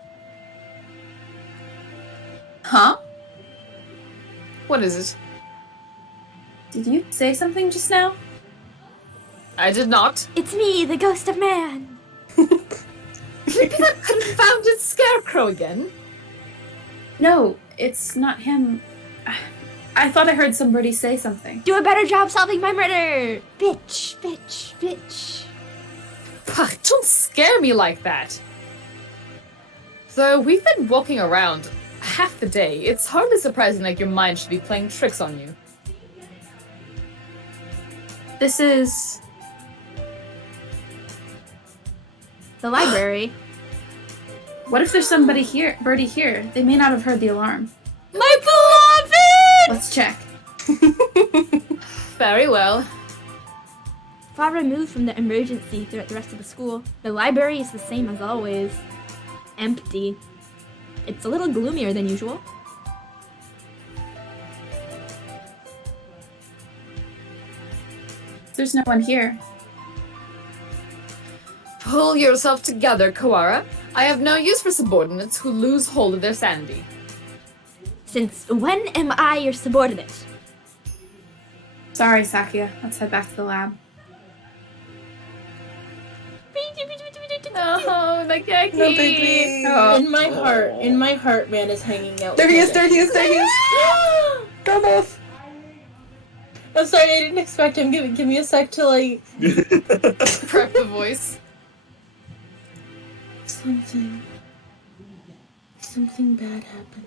Huh? What is it? Did you say something just now? I did not. It's me, the ghost of man. Maybe that confounded scarecrow again. No, it's not him. I thought I heard somebody say something. Do a better job solving my murder! Bitch, bitch, bitch. Fuck, don't scare me like that. So we've been walking around half the day. It's hardly surprising like your mind should be playing tricks on you. This is... The library. What if there's somebody here, birdie here? They may not have heard the alarm. My beloved! Let's check. Very well. Far removed from the emergency throughout the rest of the school, the library is the same as always. Empty. It's a little gloomier than usual. There's no one here. Pull yourself together, Kawara. I have no use for subordinates who lose hold of their sanity. Since when am I your subordinate? Sorry, Sakuya. Let's head back to the lab. Oh, the Geki! No, baby. Oh. In my heart, man is hanging out. There he with is, there he is, there he is! Come off! I'm sorry, I didn't expect him. Give me a sec to like. Prep the voice. Something bad happened.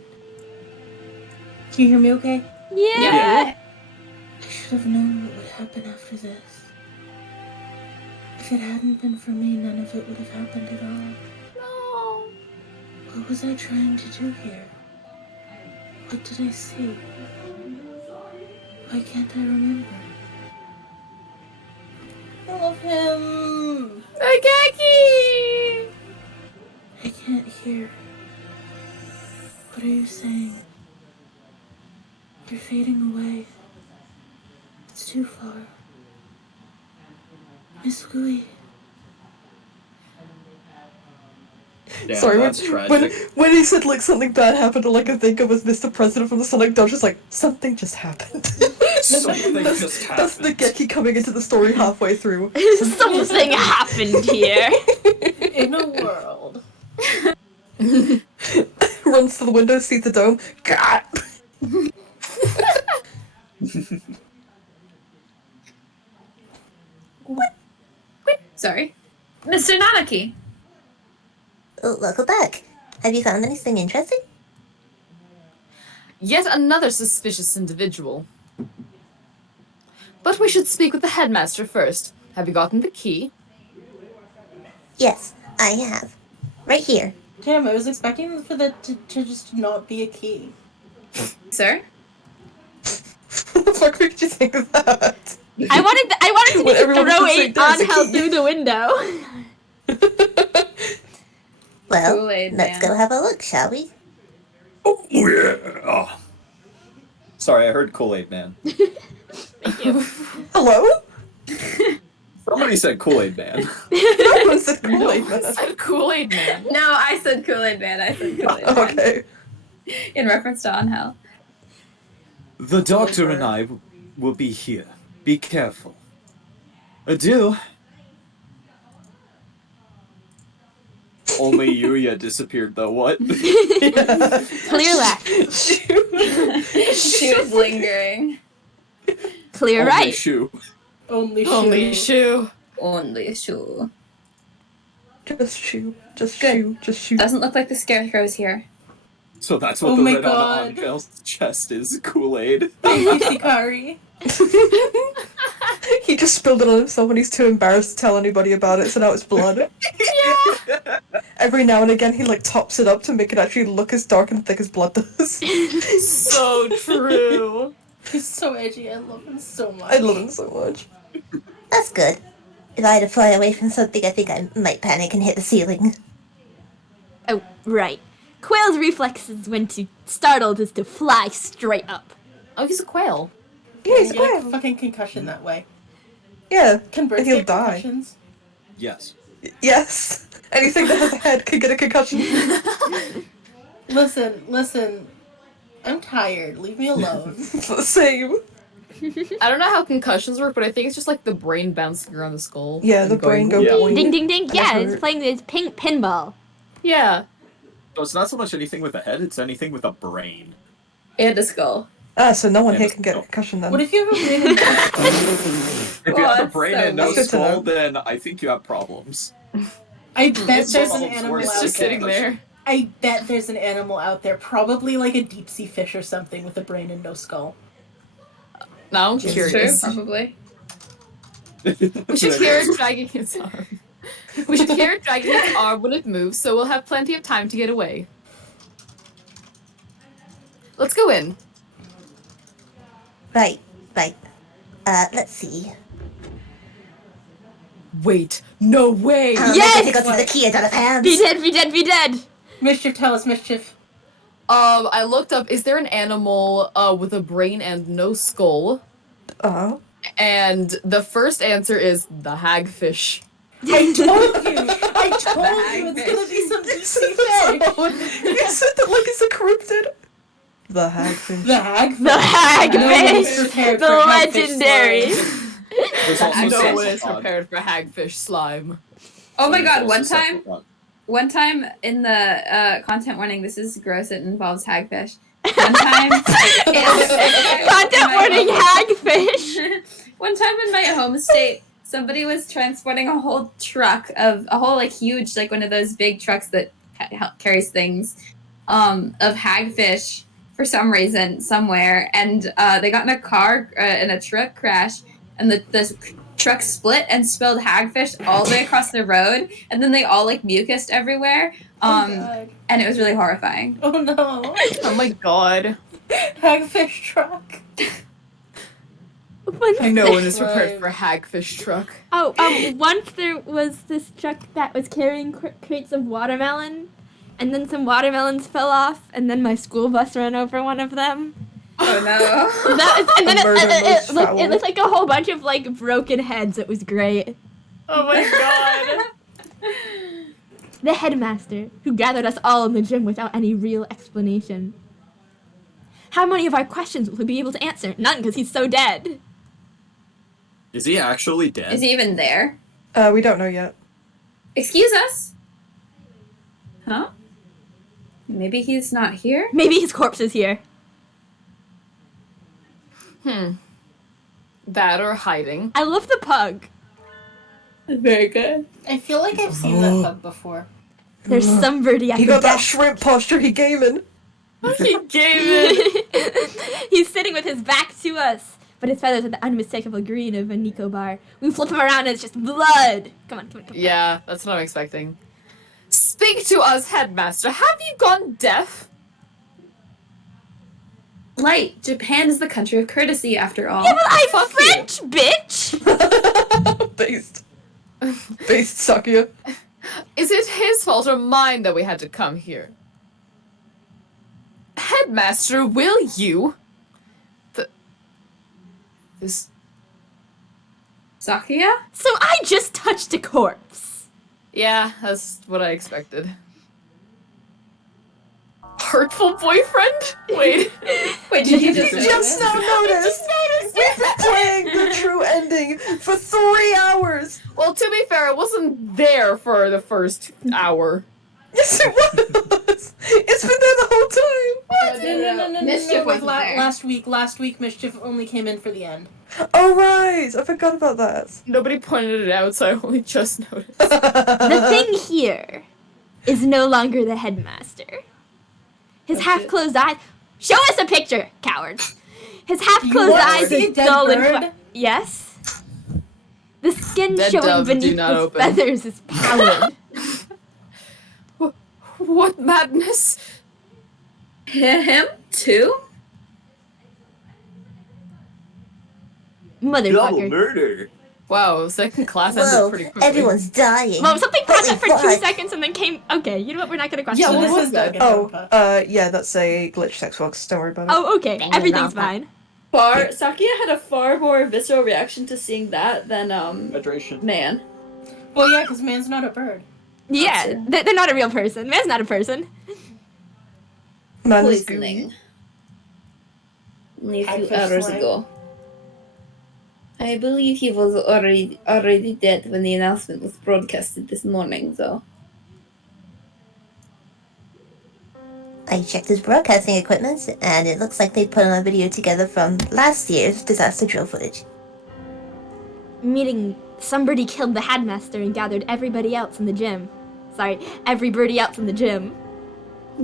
Can you hear me okay? Yeah. I should have known what would happen after this. If it hadn't been for me, none of it would have happened at all. No. What was I trying to do here? What did I see? Why can't I remember? I love him! The Geki! I can't hear. What are you saying? You're fading away. It's too far. Miss Guuyyy. Yeah, Sorry, that's tragic. when he said like something bad happened, all I could think of was Mr. President from the Sonic Dodge, just like, something just happened. Something just happened. That's the Geki coming into the story halfway through. Something happened here. In a world. Runs to the window, sees the dome. God! Sorry. Mr. Nanaki! Oh, welcome back. Have you found anything interesting? Yet another suspicious individual. But we should speak with the headmaster first. Have you gotten the key? Yes, I have. Right here. Damn, I was expecting for that to just not be a key. Sir? What the fuck made you think of that? I wanted to When everyone throw was it saying there's on a hell key. through the window. Well, Kool-Aid let's Man. go have a look, shall we? Oh, yeah. Sorry, I heard Kool-Aid Man. Hello? Somebody said Kool-Aid Man. No one said Kool-Aid Man. Said Kool-Aid Man. No, I said Kool-Aid Man. I said Kool-Aid Man. Okay. In reference to On Hell. The doctor and I will be here. Be careful. Adieu. Only Yuya disappeared though, what? Clear left. She was lingering. Clear Only right. Shu. Only Only shoe. Shu. Only sure. Just shoot. Just Good. shoot. Just shoot. Doesn't look like the scarecrow's here. So that's what Oh the my red on God. Angel's chest is, Kool-Aid. Hikari. He just spilled it on himself and he's too embarrassed to tell anybody about it, so now it's blood. Yeah. Every now and again he like tops it up to make it actually look as dark and thick as blood does. So true. He's so edgy. I love him so much. I love him so much. That's good. If I had to fly away from something, I think I might panic and hit the ceiling. Oh, right. Quail's reflexes when startled is to fly straight up. Oh, he's a quail. Yeah, he's You get a quite. fucking concussion that way. Yeah. Can birds And he'll get die. concussions? Yes. Yes. Anything that has a head can get a concussion. Listen. I'm tired. Leave me alone. Same. I don't know how concussions work, but I think it's just like the brain bouncing around the skull. Yeah, and the brain go Yeah. boing. Ding, ding, ding. I Yeah, heard. it's playing this pink pinball. Yeah. So it's not so much anything with a head, it's anything with a brain. And a skull. Ah, so no one Yeah, here just can get a go. concussion then. What if you have a brain in If you Oh, have a that's brain so and no That's good to know. skull, then I think you have problems. I bet It's there's just an almost animal worse. It's out just there. sitting there. I bet there's an animal out there, probably like a deep sea fish or something with a brain and no skull. Now I'm It's curious. true, probably. We should hear it dragging his arm. We should hear it dragging its arm when it moves, so we'll have plenty of time to get away. Let's go in. Right. Let's see. Wait, no way! How Yes! am I going to get the key out of hands? Be dead, be dead, be dead! Mischief, tell us, Mischief. I looked up, is there an animal with a brain and no skull? Uh-huh. And the first answer is the hagfish. I told you! I told you it's gonna be some juicy fish! You said that like it's a cryptid. The hagfish. The hagfish. The hagfish! Nobody's prepared The for hagfish legendary! slime. There's also No salsa one is frog. prepared for hagfish slime. Oh my There's god, also salsa frog. one time in the content warning, this is gross, it involves hagfish. One time Content warning, hagfish! One time in my home state, somebody was transporting a whole truck of a whole like huge, like one of those big trucks that carries things, of hagfish for some reason somewhere, and they got in a car in a truck crash, and the truck split and spilled hagfish all the way across the road, and then they all like mucused everywhere, God. and it was really horrifying. Oh no. Oh my god. Hagfish truck. No one is prepared for a hagfish truck. Once there was this truck that was carrying crates of watermelon, and then some watermelons fell off, and then my school bus ran over one of them. Oh no. And then Murder most it foul. looked like a whole bunch of like broken heads. It was great. Oh my god. The headmaster, who gathered us all in the gym without any real explanation. How many of our questions will he be able to answer? None, because he's so dead. Is he actually dead? Is he even there? We don't know yet. Excuse us? Huh? Maybe he's not here? Maybe his corpse is here. That or hiding. I love the pug. Very good. I feel like I've seen that pug before. There's somebody at He the got that desk. shrimp posture he gaming. He gave it. He's sitting with his back to us, but his feathers are the unmistakable green of a Nico bar. We flip him around and it's just blood. Come on. Yeah, that's what I'm expecting. Speak to us, headmaster. Have you gone deaf? Light, Japan is the country of courtesy after all. Yeah, but I'm Fuck you. French, bitch! Based Sakuya. Is it his fault or mine that we had to come here? Headmaster, will you? This. Sakuya? So I just touched a corpse. Yeah, that's what I expected. Hurtful boyfriend? Wait. Wait, did you just Just now noticed. We've been playing the true ending for 3 hours. Well, to be fair, I wasn't there for the first hour. Yes, it was. It's been there the whole time. No. Mischief Wait, wasn't there. last week, Mischief only came in for the end. Oh right, I forgot about that. Nobody pointed it out, so I only just noticed. The thing here is no longer the headmaster. His half-closed eyes. Show us a picture, cowards. His half-closed want to eyes see a is dead dull and bird? yes. The skin Dead showing doves do beneath not his open. feathers is pallid. What madness? him too? Motherfucker. murder. Wow, second class ended Whoa, pretty quickly. everyone's dying. Well, something popped up for Holy 2 seconds and then came. Okay, you know what? We're not gonna question Yeah, So what this. this was is that? Danganronpa. Yeah, that's a glitch text box. Don't worry about it. Oh, okay. Everything's fine. Sakuya had a far more visceral reaction to seeing that than Hydration. Man. Well, yeah, because man's not a bird. Yeah, they're not a real person. Man's not a person. Man is Poisoning. Only a few Hagfish hours slime. ago. I believe he was already dead when the announcement was broadcasted this morning, though. I checked his broadcasting equipment, and it looks like they put on a video together from last year's disaster drill footage. Meaning somebody killed the headmaster and gathered everybody else in the gym. Sorry, everybody else in the gym.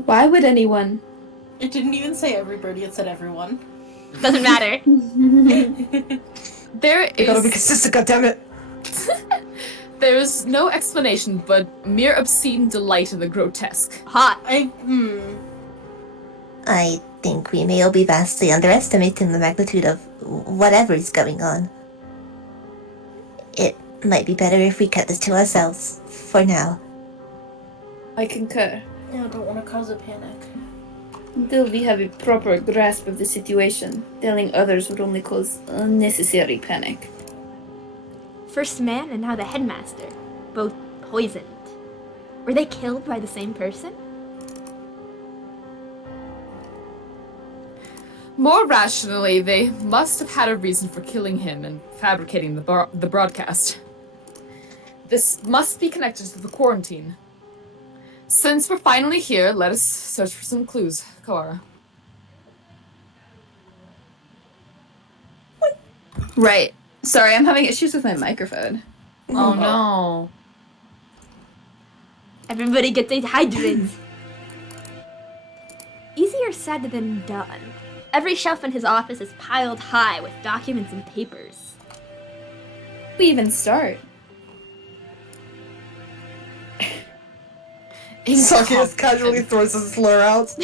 Why would anyone? It didn't even say everybody, it said everyone. Doesn't matter. There You gotta be is consistent, goddammit. There's no explanation, but mere obscene delight in the grotesque. Hot. I think we may all be vastly underestimating the magnitude of whatever is going on. It might be better if we kept this to ourselves, for now. I concur. Yeah, I don't want to cause a panic. Until we have a proper grasp of the situation, telling others would only cause unnecessary panic. First man and now the headmaster. Both poisoned. Were they killed by the same person? More rationally, they must have had a reason for killing him and fabricating the broadcast. This must be connected to the quarantine. Since we're finally here, let us search for some clues, Kawara. Right. Sorry, I'm having issues with my microphone. Oh no. Everybody get dehydrated. Easier said than done. Every shelf in his office is piled high with documents and papers. We even start. Sakuya just casually throws a slur out.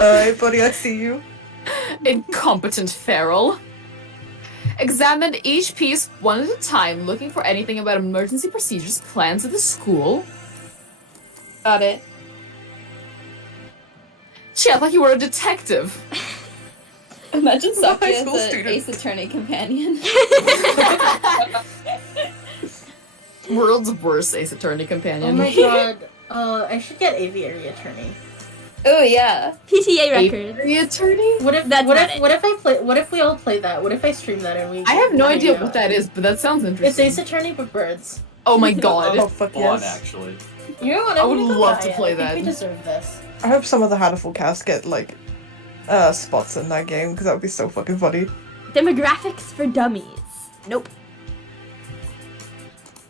Alright, buddy, I see you. Incompetent feral. Examine each piece one at a time, looking for anything about emergency procedures, plans of the school. Got it. Gee, I thought you were a detective. Imagine high Sakuya school as an student. Ace Attorney companion. World's worst Ace Attorney companion. Oh my god. I should get aviary attorney. Oh yeah. PTA record. The attorney? What if That's what not if it. what if I play? What if we all play that? What if I stream that and we? I have no hang idea out? what that is, but that sounds It's interesting. Ace Attorney but birds. Oh my god. Oh, fuck Fun, yes. actually. You know what? I I'm would gonna go love buy to it. play I think that. we deserve this. I hope some of the Hatoful cast get, like, spots in that game, because that would be so fucking funny. Demographics for dummies. Nope.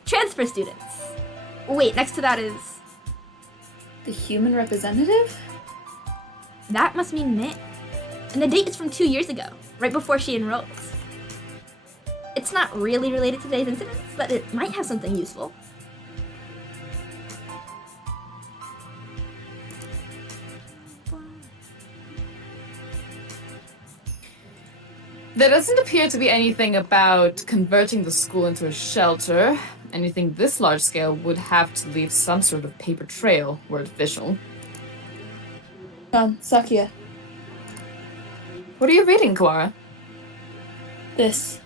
Transfer students. Wait, next to that is... The human representative? That must mean Mann. And the date is from 2 years ago, right before she enrolls. It's not really related to today's incidents, but it might have something useful. There doesn't appear to be anything about converting the school into a shelter. Anything this large scale would have to leave some sort of paper trail, were it official. Sakuya. What are you reading, Kawara? This.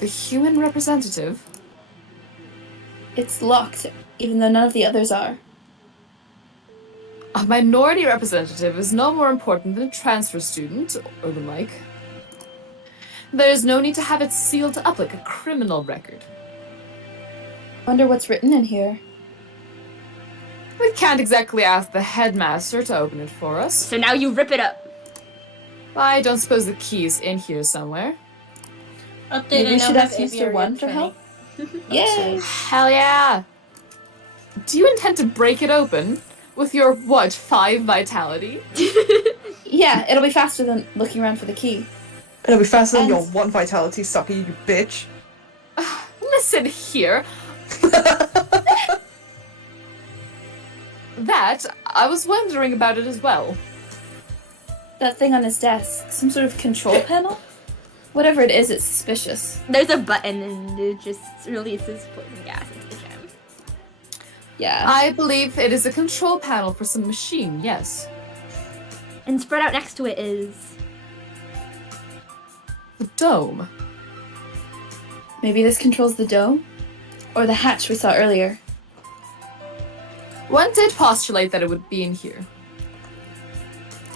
The human representative? It's locked, even though none of the others are. A minority representative is no more important than a transfer student, or the like. There's no need to have it sealed up like a criminal record. Wonder what's written in here. We can't exactly ask the headmaster to open it for us. So now you rip it up. I don't suppose the key's in here somewhere. Update. Maybe I we now should have ask Mr. aviary One for attorney. help? Yay! Hell yeah! Do you intend to break it open? With your, what, 5 vitality? Yeah, it'll be faster than looking around for the key. It'll be faster than And- your 1 vitality, Sakuya, you bitch. Listen here. That, I was wondering about it as well. That thing on his desk, some sort of control panel? Whatever it is, it's suspicious. There's a button and it just releases poison gas into the gem. Yeah. I believe it is a control panel for some machine, yes. And spread out next to it is... The dome. Maybe this controls the dome? Or the hatch we saw earlier. One did postulate that it would be in here.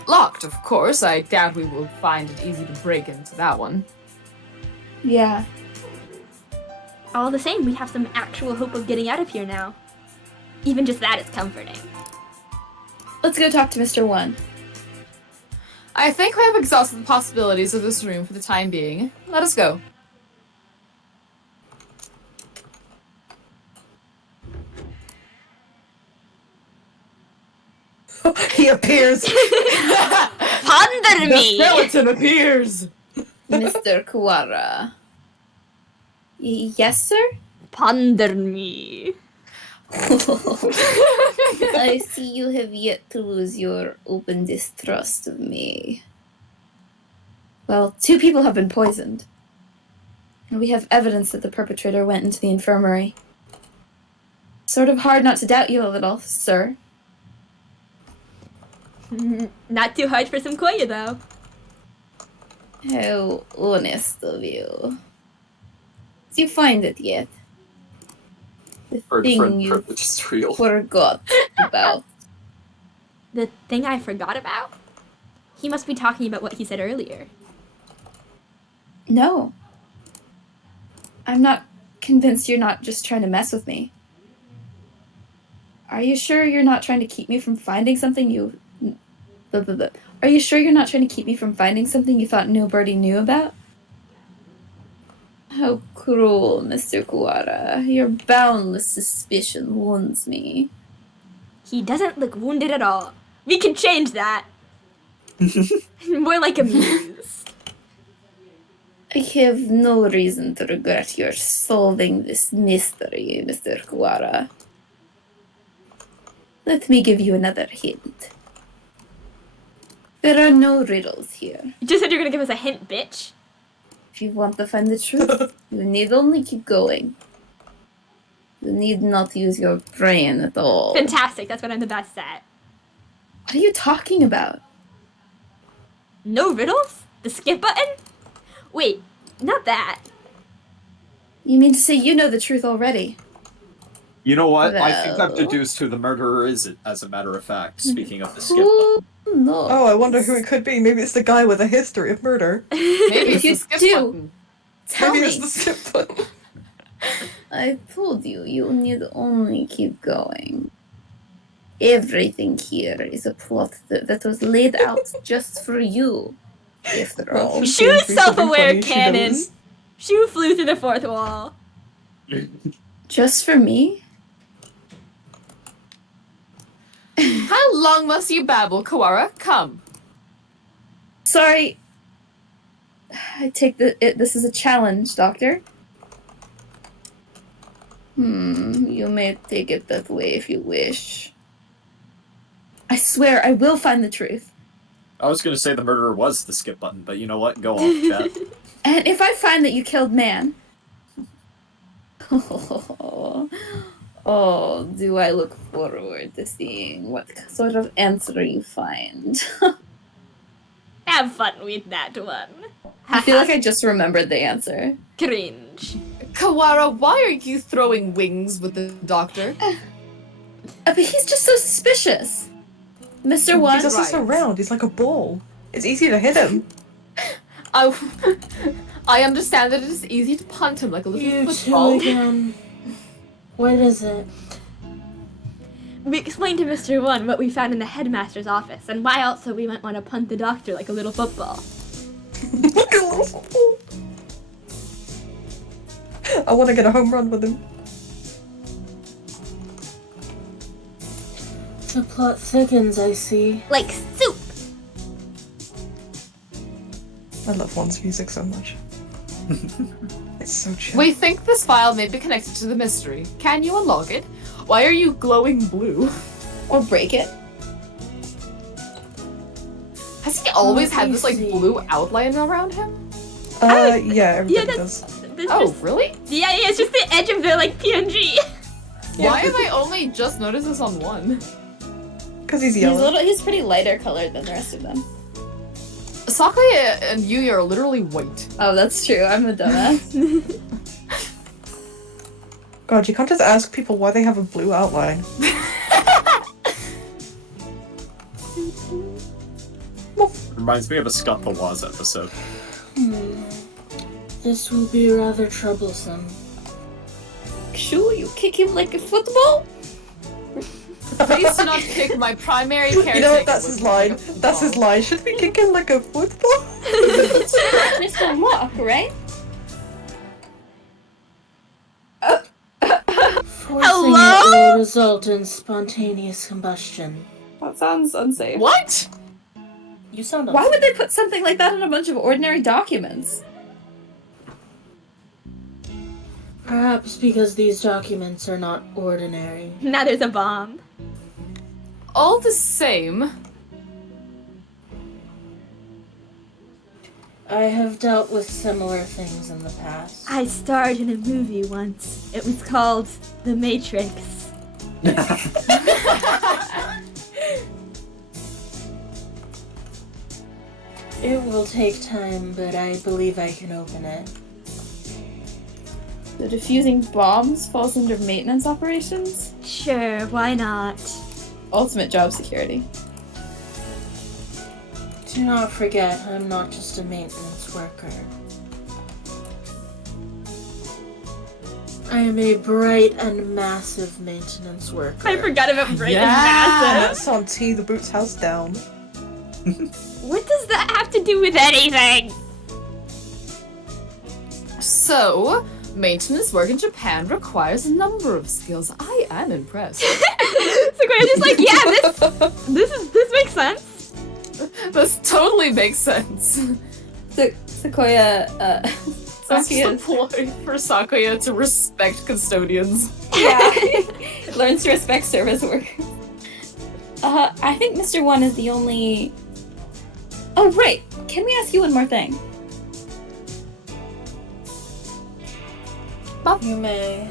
Locked, of course. I doubt we will find it easy to break into that one. Yeah. All the same, we have some actual hope of getting out of here now. Even just that is comforting. Let's go talk to Mr. One. I think we have exhausted the possibilities of this room for the time being. Let us go. He appears! Ponder me! skeleton appears! Mr. Kawara. Yes, sir? ponder me. I see you have yet to lose your open distrust of me. Well, 2 people have been poisoned. And we have evidence that the perpetrator went into the infirmary. Sort of hard not to doubt you a little, sir. Not too hard for some Koya, though. How honest of you. Did you find it yet? The Bird thing friend you privilege is real. forgot about. The thing I forgot about? He must be talking about what he said earlier. No. I'm not convinced you're not just trying to mess with me. Are you sure you're not trying to keep me from finding something you... Are you sure you're not trying to keep me from finding something you thought nobody knew about? How cruel, Mr. Kawara. Your boundless suspicion wounds me. He doesn't look wounded at all. We can change that. More like amused. I have no reason to regret your solving this mystery, Mr. Kawara. Let me give you another hint. There are no riddles here. You just said you're gonna give us a hint, bitch. If you want to find the truth, you need only keep going. You need not use your brain at all. Fantastic, that's what I'm the best at. What are you talking about? No riddles? The skip button? Wait, not that. You mean to say you know the truth already? You know what? I think I've Well. deduced who the murderer is, as a matter of fact, speaking of the skip. Who knows? Oh, I wonder who it could be. Maybe it's the guy with a history of murder. Maybe it's You the skip do. button. Tell Maybe me. it's the skip button. I told you, you need only keep going. Everything here is a plot that was laid out just for you, after all. Well, Shoe Something self-aware funny, she cannon. knows. Shoe flew through the 4th wall. Just for me? How long must you babble, Kawara? Come. Sorry. I take this is a challenge, Doctor. You may take it that way if you wish. I swear I will find the truth. I was going to say the murderer was the skip button, but you know what? Go on, chat. And if I find that you killed Mann... Oh, do I look forward to seeing what sort of answer you find. Have fun with that one. I feel like I just remembered the answer. Cringe. Kawara, why are you throwing wings with the doctor? But he's just so suspicious. Mr. One, He's just Right. around. He's like a ball. It's easy to hit him. I understand that it is easy to punt him like a little You two football. again. What is it? We explained to Mr. One what we found in the headmaster's office, and why also we might want to punt the doctor like a little football. Like a little football. I want to get a home run with him. The plot thickens, I see. Like soup! I love Juan's music so much. It's so chill. We think this file may be connected to the mystery. Can you unlock it? Why are you glowing blue? or break it. Has he always had this like see. blue outline around him? Yeah, everybody Yeah, does. That's Oh, just, really? yeah, it's just the edge of their like PNG. Why have I only just noticed this on one? Because he's yellow. He's pretty lighter colored than the rest of them. Sakuya and Yuya are literally white. Oh, that's true. I'm a dumbass. God, you can't just ask people why they have a blue outline. Reminds me of a Scott the Waz episode. This will be rather troublesome. Shoo, you kick him like a football? Please do not kick my primary caretaker. You know what? That's with his me line. like a That's his football. line. Should we kick him like a football? Mr. Walk, right? Forcing Hello? it will result in spontaneous combustion. That sounds unsafe. What? You sound Why would they put something like that in a bunch of ordinary documents? Perhaps because these documents are not ordinary. Now there's a bomb. All the same, I have dealt with similar things in the past. I starred in a movie once. It was called The Matrix. It will take time, but I believe I can open it. The defusing bombs falls under maintenance operations? Sure, why not? Ultimate job security. Do not forget, I'm not just a maintenance worker. I am a bright and massive maintenance worker. I forgot about Bright and That's on T, the boots house down. Massive. What does that have to do with anything? so maintenance work in Japan requires a number of skills. I am impressed. Sakuya just like, yeah, this makes sense. This totally makes sense. Sequoia, That's the ploy for Sakuya to respect custodians. yeah, learns to respect service workers. I think Mr. One is the only... Oh, right. Can we ask you one more thing? You may.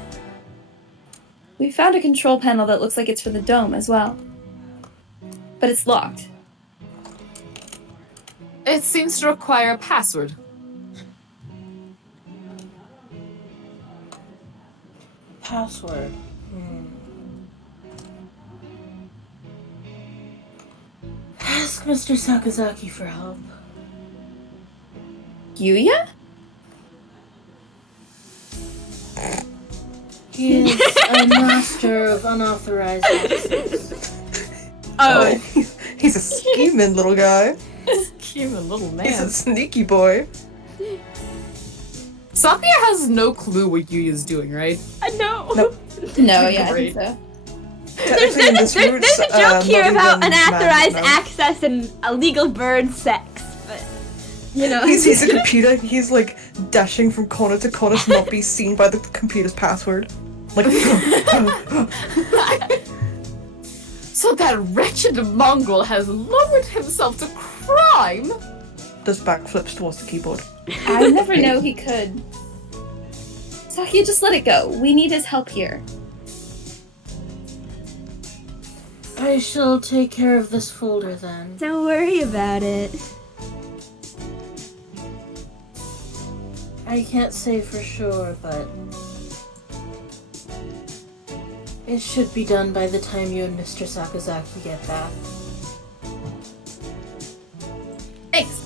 We found a control panel that looks like it's for the dome as well. But it's locked. It seems to require a password. Password. Ask Mr. Sakazaki for help. Yuya? He is a master of unauthorized access. Oh, He's a scheming little guy. Cute little man. He's a sneaky boy. Sakuya has no clue what Yuya's doing, right? I know. Nope. No, yeah, I think so. There's Technically, in a this route, joke here not about even unauthorized man, access and illegal bird sex, but you know. He's a computer. He's like dashing from corner to corner to not be seen by the computer's password. Like, So that wretched mongrel has lowered himself to crime? does backflips towards the keyboard. I never know he could. Sakuya, just let it go. We need his help here. I shall take care of this folder then. Don't worry about it. I can't say for sure, but it should be done by the time you and Mr. Sakazaki get back. Thanks.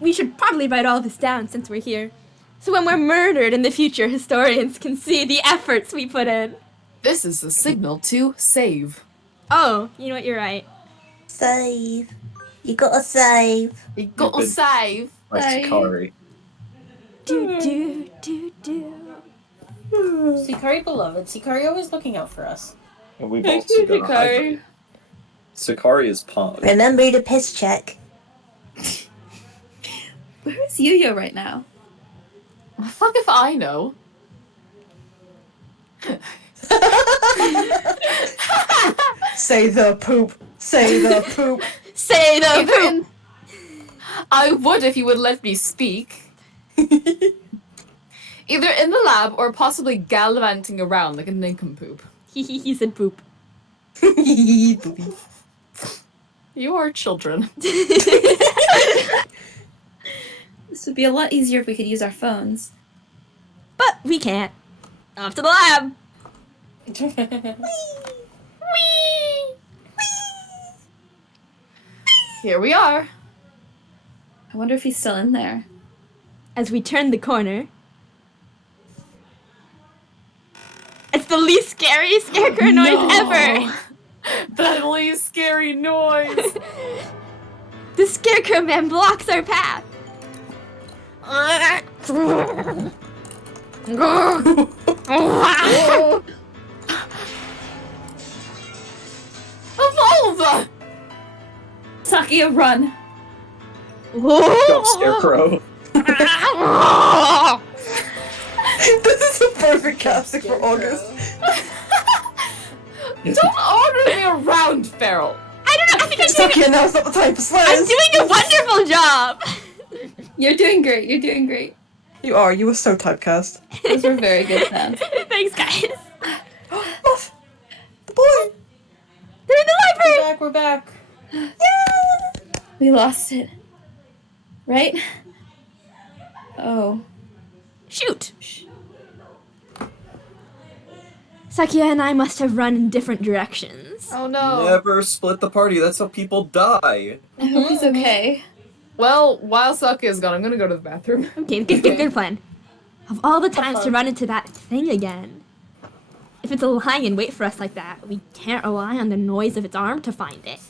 We should probably write all this down since we're here. So when we're murdered in the future, historians can see the efforts we put in. This is the signal to save. Oh, you know what, you're right. Save. You gotta save. You gotta Good. save. By Bye. Sakari. Do. Sikari beloved. Sikari always looking out for us. And we've also got a Sakari is Pog. Remember to piss check. Where is Yuya right now? Fuck if I know. Say the poop. Say the poop. Say the Either poop. in- I would if you would let me speak. Either in the lab or possibly gallivanting around like a nincompoop. He said poop. Poopy. You are children. This would be a lot easier if we could use our phones. But we can't. Off to the lab. Here we are. I wonder if he's still in there. As we turn the corner. It's the least scary scarecrow noise ever. That least scary noise. The scarecrow man blocks our path. Evolve! Sakuya, run! Go, Scarecrow. This is a perfect casting for August. Don't order me around, Feral. I don't know. I think Sakuya, now's not the time for I'm swears. doing a wonderful job. You're doing great. You're doing great. You are. You were so typecast. Those were very good sounds. Thanks, guys. Muff! The boy! They're in the library. We're back. We lost it. Right? Oh. Shoot. Sakuya and I must have run in different directions. Oh no. Never split the party. That's how people die. I hope he's okay. Well, while Sakuya is gone, I'm gonna go to the bathroom. Okay, good plan. Of all the times to run into that thing again, if it's lying in wait for us like that, we can't rely on the noise of its arm to find it.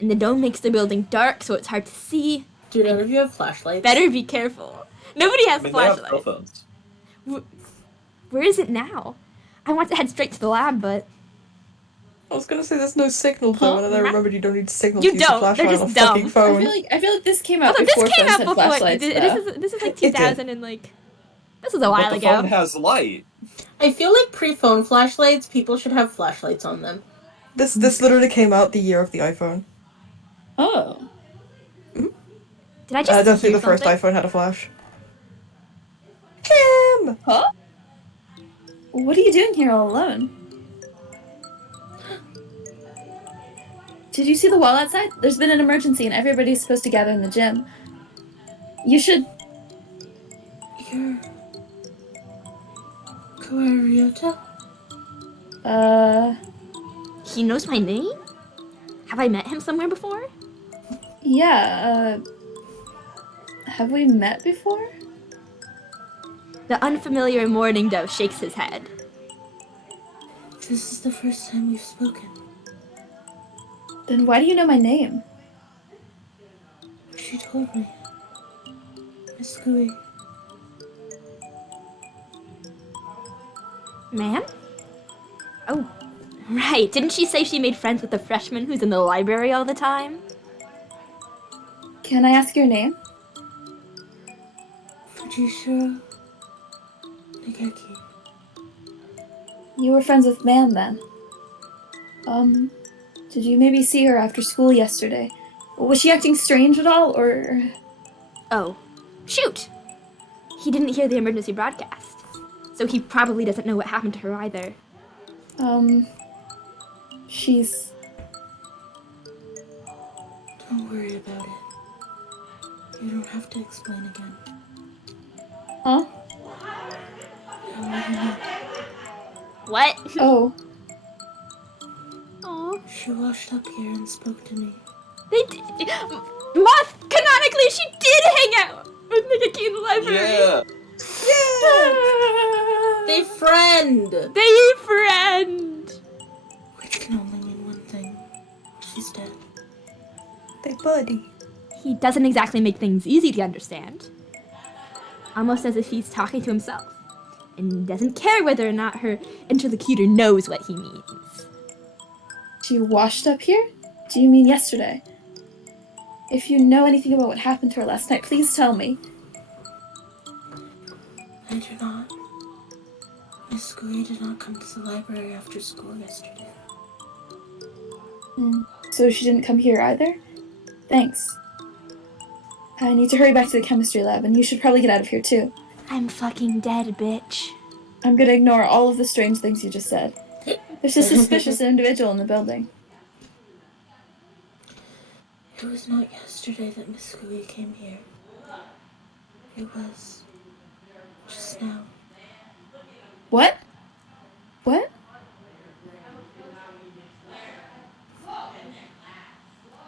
And the dome makes the building dark, so it's hard to see. Do none of you have flashlights? Better be careful. Nobody has I mean, a they have flashlight. cell phones. Where is it now? I want to head straight to the lab, but I was gonna say there's no signal though, and then I remembered you don't need signal You to use don't, a flashlight they're on a just dumb. fucking phone. I feel like this came out although before this came phones out had before. flashlights. though. This is like It did. 2000 and like this was a while But the ago. phone has light. I feel like pre-phone flashlights, people should have flashlights on them. This literally came out the year of the iPhone. Oh. Did I just I don't think hear the first something? iPhone had a flash. Him! Huh? What are you doing here all alone? Did you see the wall outside? There's been an emergency and everybody's supposed to gather in the gym. You should... You're... Ryouta? He knows my name? Have I met him somewhere before? Yeah, have we met before? The unfamiliar morning dove shakes his head. This is the first time we've spoken. Then why do you know my name? She told me. Miss Guuyyy. Man? Oh, right. Didn't she say she made friends with the freshman who's in the library all the time? Can I ask your name? Fujishiro Nageki. You were friends with Mann then. Did you maybe see her after school yesterday? Was she acting strange at all, or... Oh, shoot! He didn't hear the emergency broadcast, so he probably doesn't know what happened to her either. She's... Don't worry about it. You don't have to explain again. Huh? I already know. What? Oh. Aw. She washed up here and spoke to me. They did. Moth, canonically, she did hang out with Nageki in the library. Yeah. They friend! They friend. Which can only mean one thing. She's dead. They buddy. He doesn't exactly make things easy to understand. Almost as if he's talking to himself. And doesn't care whether or not her interlocutor knows what he means. She washed up here? Do you mean yesterday? If you know anything about what happened to her last night, please tell me. I do not. Miss Guuyyy did not come to the library after school yesterday. So she didn't come here either? Thanks. I need to hurry back to the chemistry lab, and you should probably get out of here too. I'm fucking dead, bitch. I'm gonna ignore all of the strange things you just said. There's a suspicious individual in the building. It was not yesterday that Miss Guuyyy came here. It was just now. What? What?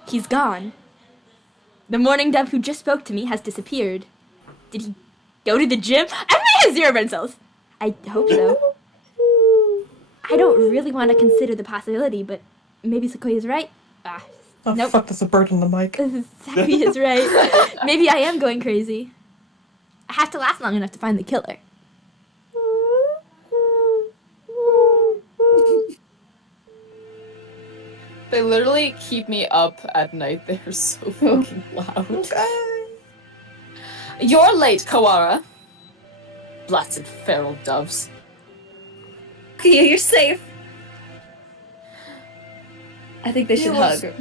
He's gone. The morning dove who just spoke to me has disappeared. Did he go to the gym? I may have 0 brain cells. I hope so. I don't really want to consider the possibility, but maybe Sakuya's right. Oh Nope. fuck, there's a bird on the mic. Sakuya's right. Maybe I am going crazy. I have to last long enough to find the killer. They literally keep me up at night. They're so fucking loud. Okay. You're late, Kawara. Blasted feral doves. Okay, you're safe. I think they should was- hug.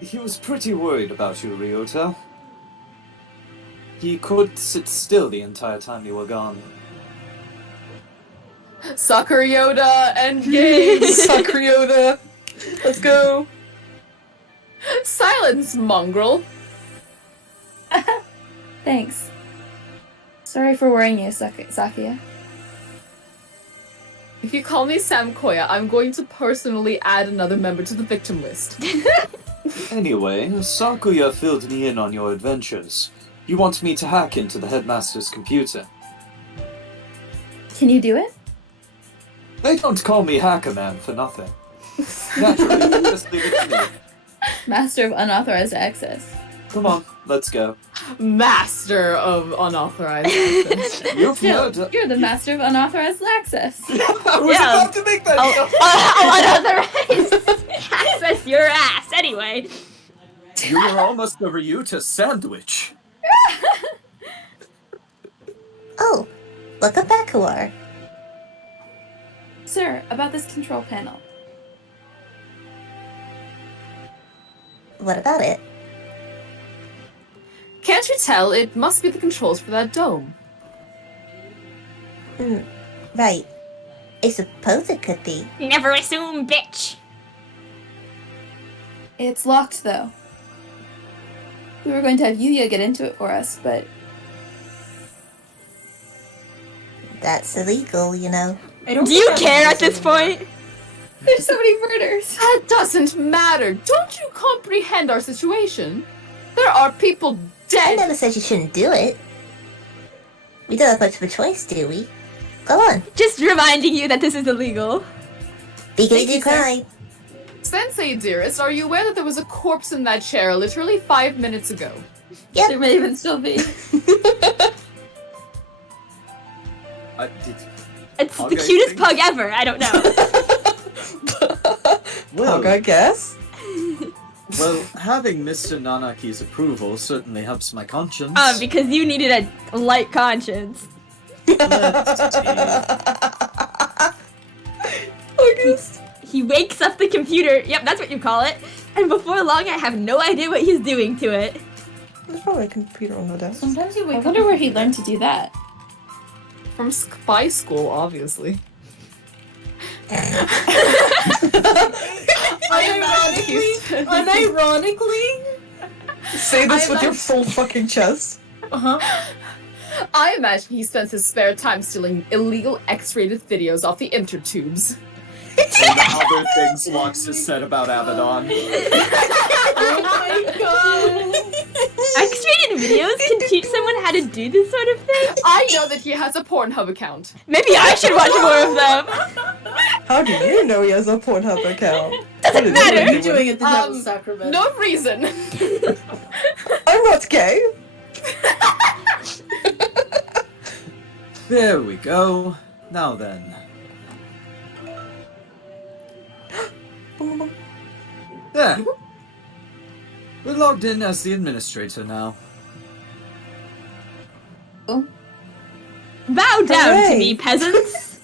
He was pretty worried about you, Ryouta. He could sit still the entire time you were gone. Sakuya and Games! Sakuya. Let's go. Silence, mongrel! Thanks. Sorry for worrying you, Sakuya. If you call me Sam Koya, I'm going to personally add another member to the victim list. Anyway, Sakuya filled me in on your adventures. You want me to hack into the headmaster's computer. Can you do it? They don't call me Hacker Man for nothing. Naturally, just leave it to me. Master of unauthorized access. Come on, let's go. Master of unauthorized access. You've Still, heard. you're the master of unauthorized access. I was Yeah. about to make that Unauthorized access your ass, anyway. You were almost a Ryouta sandwich. Oh, look up Akuar. Sir, about this control panel. What about it? Can't you tell? It must be the controls for that dome. Right. I suppose it could be. Never assume, bitch. It's locked, though. We were going to have Yuya get into it for us, but That's illegal, you know. I don't Do you think that care at matters this anymore. point? there's so many murders. That doesn't matter. Don't you comprehend our situation? There are people I dead. never said you shouldn't do it. We don't have much of a choice, do we? Go on. Just reminding you that this is illegal. Legally Thank you, do sir. crime. Sensei, dearest, are you aware that there was a corpse in that chair literally 5 minutes ago? Yep. There may even still be. It's the Okay, cutest thank pug ever. I don't know. Well, Pug, I guess. well, having Mr. Nanaki's approval certainly helps my conscience. Because you needed a light conscience. Let's see. August. He wakes up the computer. Yep, that's what you call it. And before long, I have no idea what he's doing to it. There's probably a computer on the desk. Sometimes you I wake wonder up. where he learned to do that. From spy school, obviously. Unironically. Say this I with your like- full fucking chest. Uh-huh. I imagine he spends his spare time stealing illegal X-rated videos off the intertubes. And the other things Lux has said about Abaddon. Oh my god. X-rated videos can teach someone how to do this sort of thing. I know that he has a Pornhub account. Maybe I should watch more of them. How do you know he has a Pornhub account? Doesn't What are matter. you doing at the Devil's Sacrament? No reason. I'm not gay. There we go. Now then. There. We're logged in as the administrator now. Bow down to Hooray. me, peasants.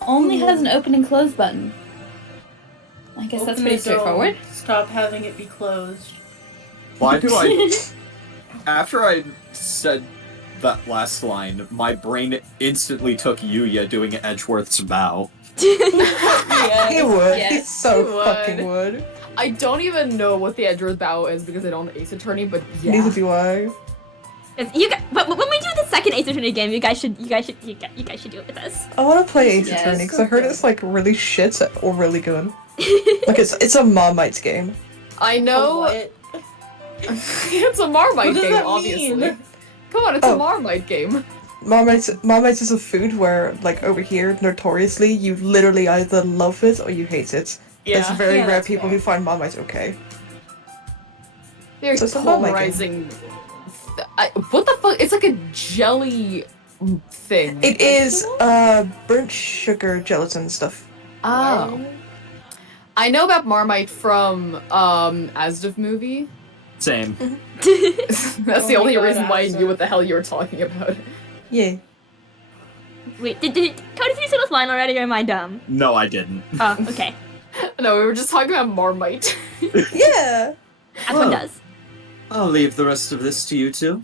Only has an open and close button. I guess that's Open pretty the door. straightforward. Stop having it be closed. Why do I... After I said that last line, my brain instantly took Yuya doing Edgeworth's bow. He would. Yes, He so he would. fucking would. I don't even know what the Edgeworth bow is because I don't know Ace Attorney, but yeah. Neither do I. But when we do the second Ace Attorney game, you guys should do it with us. I want to play Ace Yes. Attorney because I heard it's like really shit or really good. Like it's a Marmite game. I know What? it's a Marmite What does game, that obviously. mean? Come on, it's Oh. a Marmite game. Marmite is a food where, like over here, notoriously, you literally either love it or you hate it. It's very Yeah, rare that's people fair. who find Marmite okay. Very So it's a Marmite game. polarizing. What the fuck? It's like a jelly thing. It is burnt sugar gelatin stuff. Oh. I know about Marmite from Asdov movie. Same. That's the Oh only my God, reason why I Asa. knew what the hell you were talking about. Yeah. Wait, did Cody see this line already, or am I dumb? No, I didn't. Oh, okay. No, we were just talking about Marmite. Yeah. As one Well. does. I'll leave the rest of this to you two.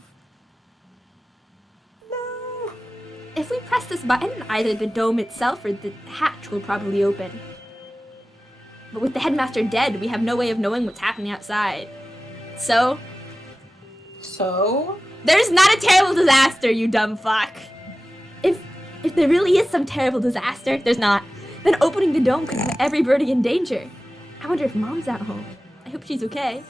If we press this button, either the dome itself or the hatch will probably open. But with the headmaster dead, we have no way of knowing what's happening outside. So, So? there's not a terrible disaster, you dumb fuck. If there really is some terrible disaster, there's not, then opening the dome could put every birdie in danger. I wonder if Mom's at home. I hope she's okay.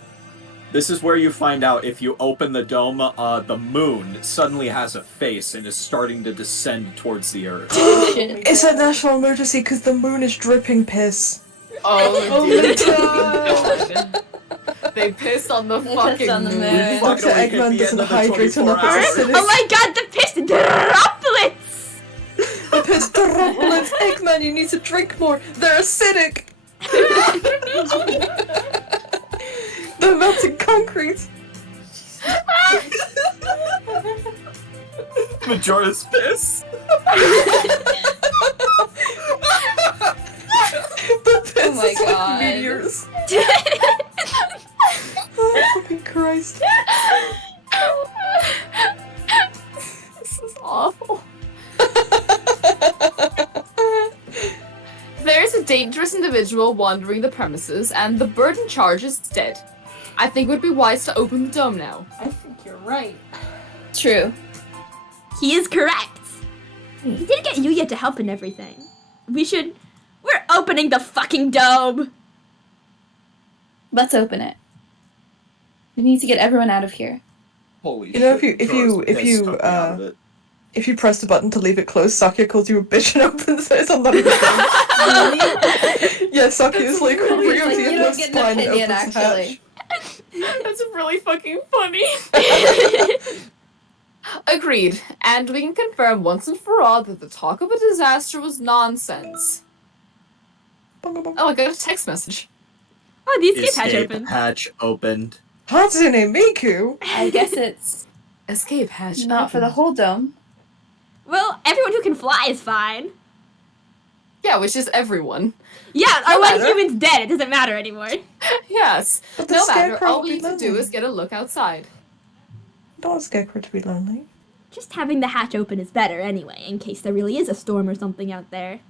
This is where you find out if you open the dome, the moon suddenly has a face and is starting to descend towards the earth. It's a national emergency because the moon is dripping piss. Oh, my God. They pissed on the They fucking pissed on the moon. moon. Fuck, Dr. we hit Eggman the doesn't end of the hydrate 24 enough. hours. Oh my god, the piss droplets! The piss droplets. Eggman, you need to drink more. They're acidic. They're melting concrete. Majora's piss. The piss Oh my is like God. meteors. Oh, fucking Christ. This is awful. There's a dangerous individual wandering the premises, and the bird in charge is dead. I think it would be wise to open the dome now. I think you're right. True. He is correct. He did get Yuya to help and everything. We're opening the fucking dome! Let's open it. We need to get everyone out of here. Holy You know, shit. if you press the button to leave it closed, Sakuya calls you a bitch and opens it. I'm not even kidding. Yeah, Sakuya's like, He's Rio like, the you end don't of get an spine and opinion, opens the actually. hatch. That's really fucking funny. Agreed. And we can confirm once and for all that the talk of a disaster was nonsense. Oh, I got a text message. Oh, the escape hatch Escape opened. hatch opened. Hatsune Miku? I guess it's Escape hatch. not for the whole dome. Well, everyone who can fly is fine. Yeah, which is everyone. Yeah, No our one matter. human's dead. It doesn't matter anymore. Yes. But the No matter. scarecrow All will we be need to do lonely. is get a look outside. I don't want Scarecrow to be lonely. Just having the hatch open is better anyway, in case there really is a storm or something out there.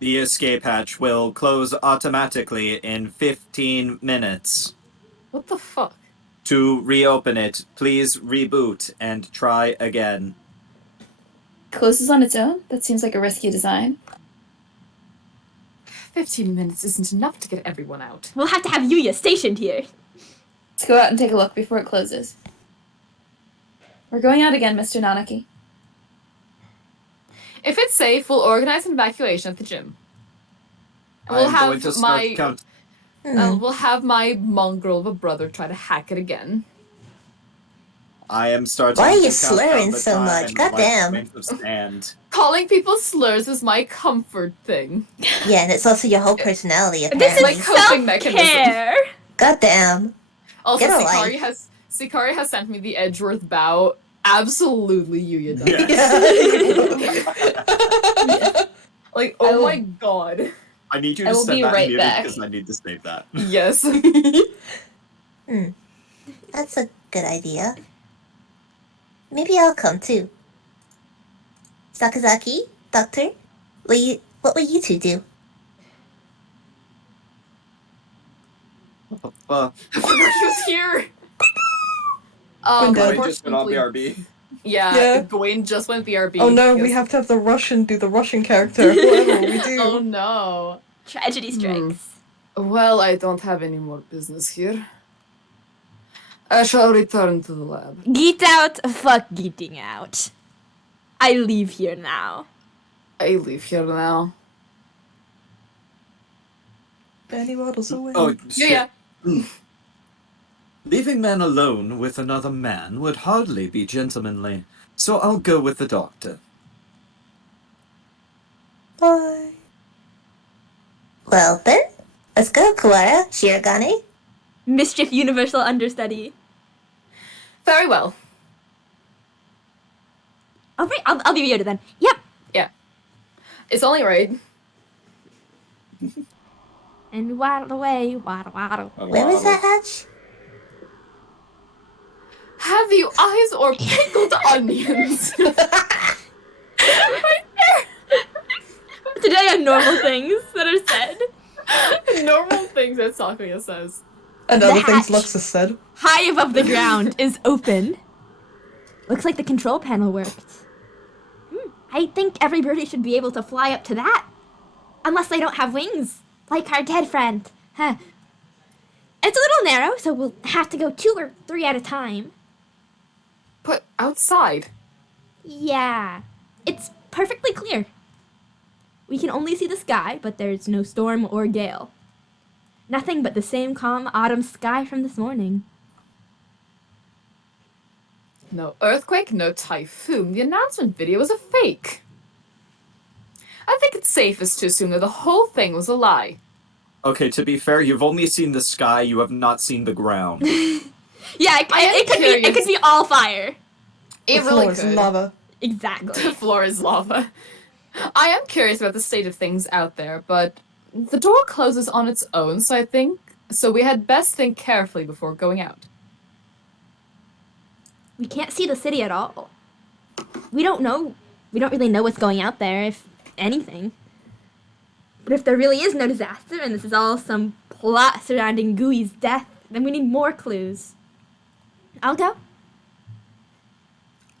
The escape hatch will close automatically in 15 minutes. What the fuck? To reopen it, please reboot and try again. Closes on its own? That seems like a risky design. 15 minutes isn't enough to get everyone out. We'll have to have Yuya stationed here. Let's go out and take a look before it closes. We're going out again, Mr. Nanaki. If it's safe, we'll organize an evacuation at the gym. And we'll I'm going have to start my count. we'll have my mongrel of a brother try to hack it again. I am starting. Why are to you count slurring down the so time much? and Goddamn. length of stand. Calling people slurs is my comfort thing. Yeah, and it's also your whole personality, This apparently. is My coping mechanism. self-care. Goddamn. Also, Get a Sikari has sent me the Edgeworth bow. Absolutely, Yuya does. Yes. Like, I oh will- my god. I need you I to will send be that right muted back. because I need to save that. Yes. That's a good idea. Maybe I'll come too. Sakazaki, Doctor, what will you two do? What the fuck? I forgot he was here. Window. I just went on unfortunately- BRB. Yeah, Yeah. Gawain just went BRB. Oh no, we Yes. have to have the Russian do the Russian character. Whatever we do. Oh no. Tragedy strikes. Well, I don't have any more business here. I shall return to the lab. Get out, fuck getting out. I leave here now. I leave here now. Benny waddles away. Oh, shit. Yeah. Leaving man alone with another man would hardly be gentlemanly, so I'll go with the doctor. Bye. Well then, Let's go, Kawara. Shirogane. Mischief universal understudy. Very well. All right, I'll be Ryouta then. Yep. Yeah. It's only right. And waddle away, waddle waddle. Where was that hatch? Have you eyes or pickled onions? Right there. Today on normal things that are said. Normal things that Sakuya says. And The other things hatch. Lux has said. High above the ground is open. Looks like the control panel worked. I think every birdie should be able to fly up to that. Unless they don't have wings, like our dead friend. Huh. It's a little narrow, so we'll have to go 2 or 3 at a time. But outside. Yeah, it's perfectly clear. We can only see the sky, but there's no storm or gale. Nothing but the same calm autumn sky from this morning. No earthquake, no typhoon. The announcement video was a fake. I think it's safest to assume that the whole thing was a lie. Okay, to be fair, you've only seen the sky, you have not seen the ground. Yeah, I am it could be all fire. It The really floor is could. lava. Exactly. The floor is lava. I am curious about the state of things out there, but the door closes on its own, so we had best think carefully before going out. We can't see the city at all. We don't really know what's going out there, if anything. But if there really is no disaster, and this is all some plot surrounding Guuyy's death, then we need more clues. I'll go.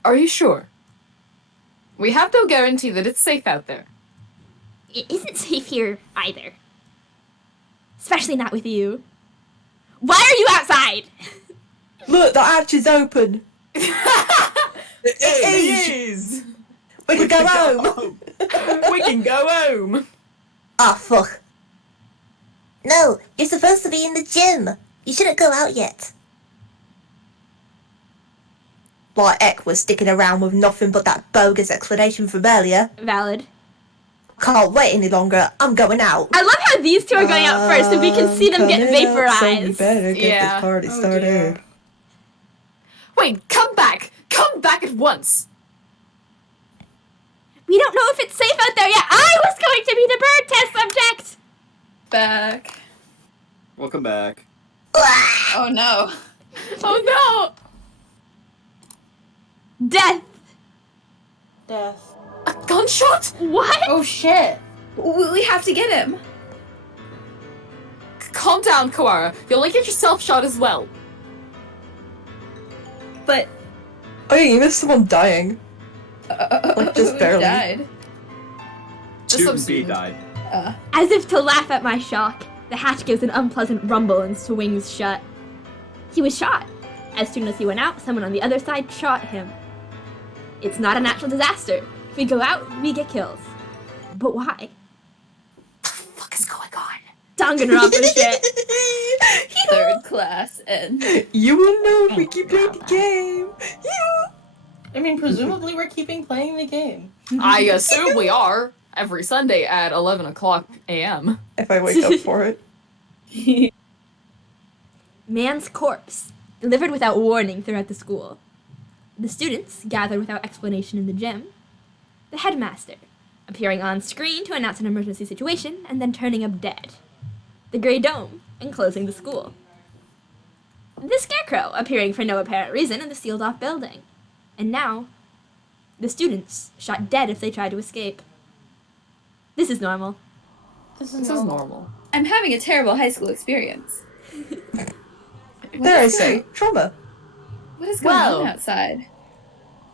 Are you sure? We have no guarantee that it's safe out there. It isn't safe here either. Especially not with you. Why are you outside? Look, the hatch is open. It is! We can go home. We can go home! Ah, fuck. No, you're supposed to be in the gym. You shouldn't go out yet. Like Ek was sticking around with nothing but that bogus explanation from earlier. Valid. Can't wait any longer. I'm going out. I love how these two are going out first, so we can see them get Coming up, vaporized. So we better get Yeah. this party Oh, started. dear. Wait, come back! Come back at once! We don't know if it's safe out there yet. I was going to be the bird test subject. Back. Welcome back. Oh no. Oh Death. Death. no! A gunshot? What? Oh shit. We have to get him. Calm down, Kawara. You'll only get yourself shot as well. But Oh yeah, you missed someone dying. Like, just who barely. died? Just some Student B student. died. As if to laugh at my shock, the hatch gives an unpleasant rumble and swings shut. He was shot. As soon as he went out, someone on the other side shot him. It's not a natural disaster. If we go out, we get killed. But why? What the fuck is going on? Danganronpa shit. Third class and You will know if we keep playing the game. I mean, presumably we're keeping playing the game. I assume we are. Every Sunday at 11 o'clock a.m. If I wake up for it. Man's corpse, delivered without warning throughout the school. The students gathered without explanation in the gym. The headmaster, appearing on screen to announce an emergency situation and then turning up dead. The Grey Dome, enclosing the school. The Scarecrow, appearing for no apparent reason in the sealed-off building. And now, the students, shot dead if they tried to escape. This is normal. This This is normal. I'm having a terrible high school experience. Dare I say, trauma. What is going Well. on outside?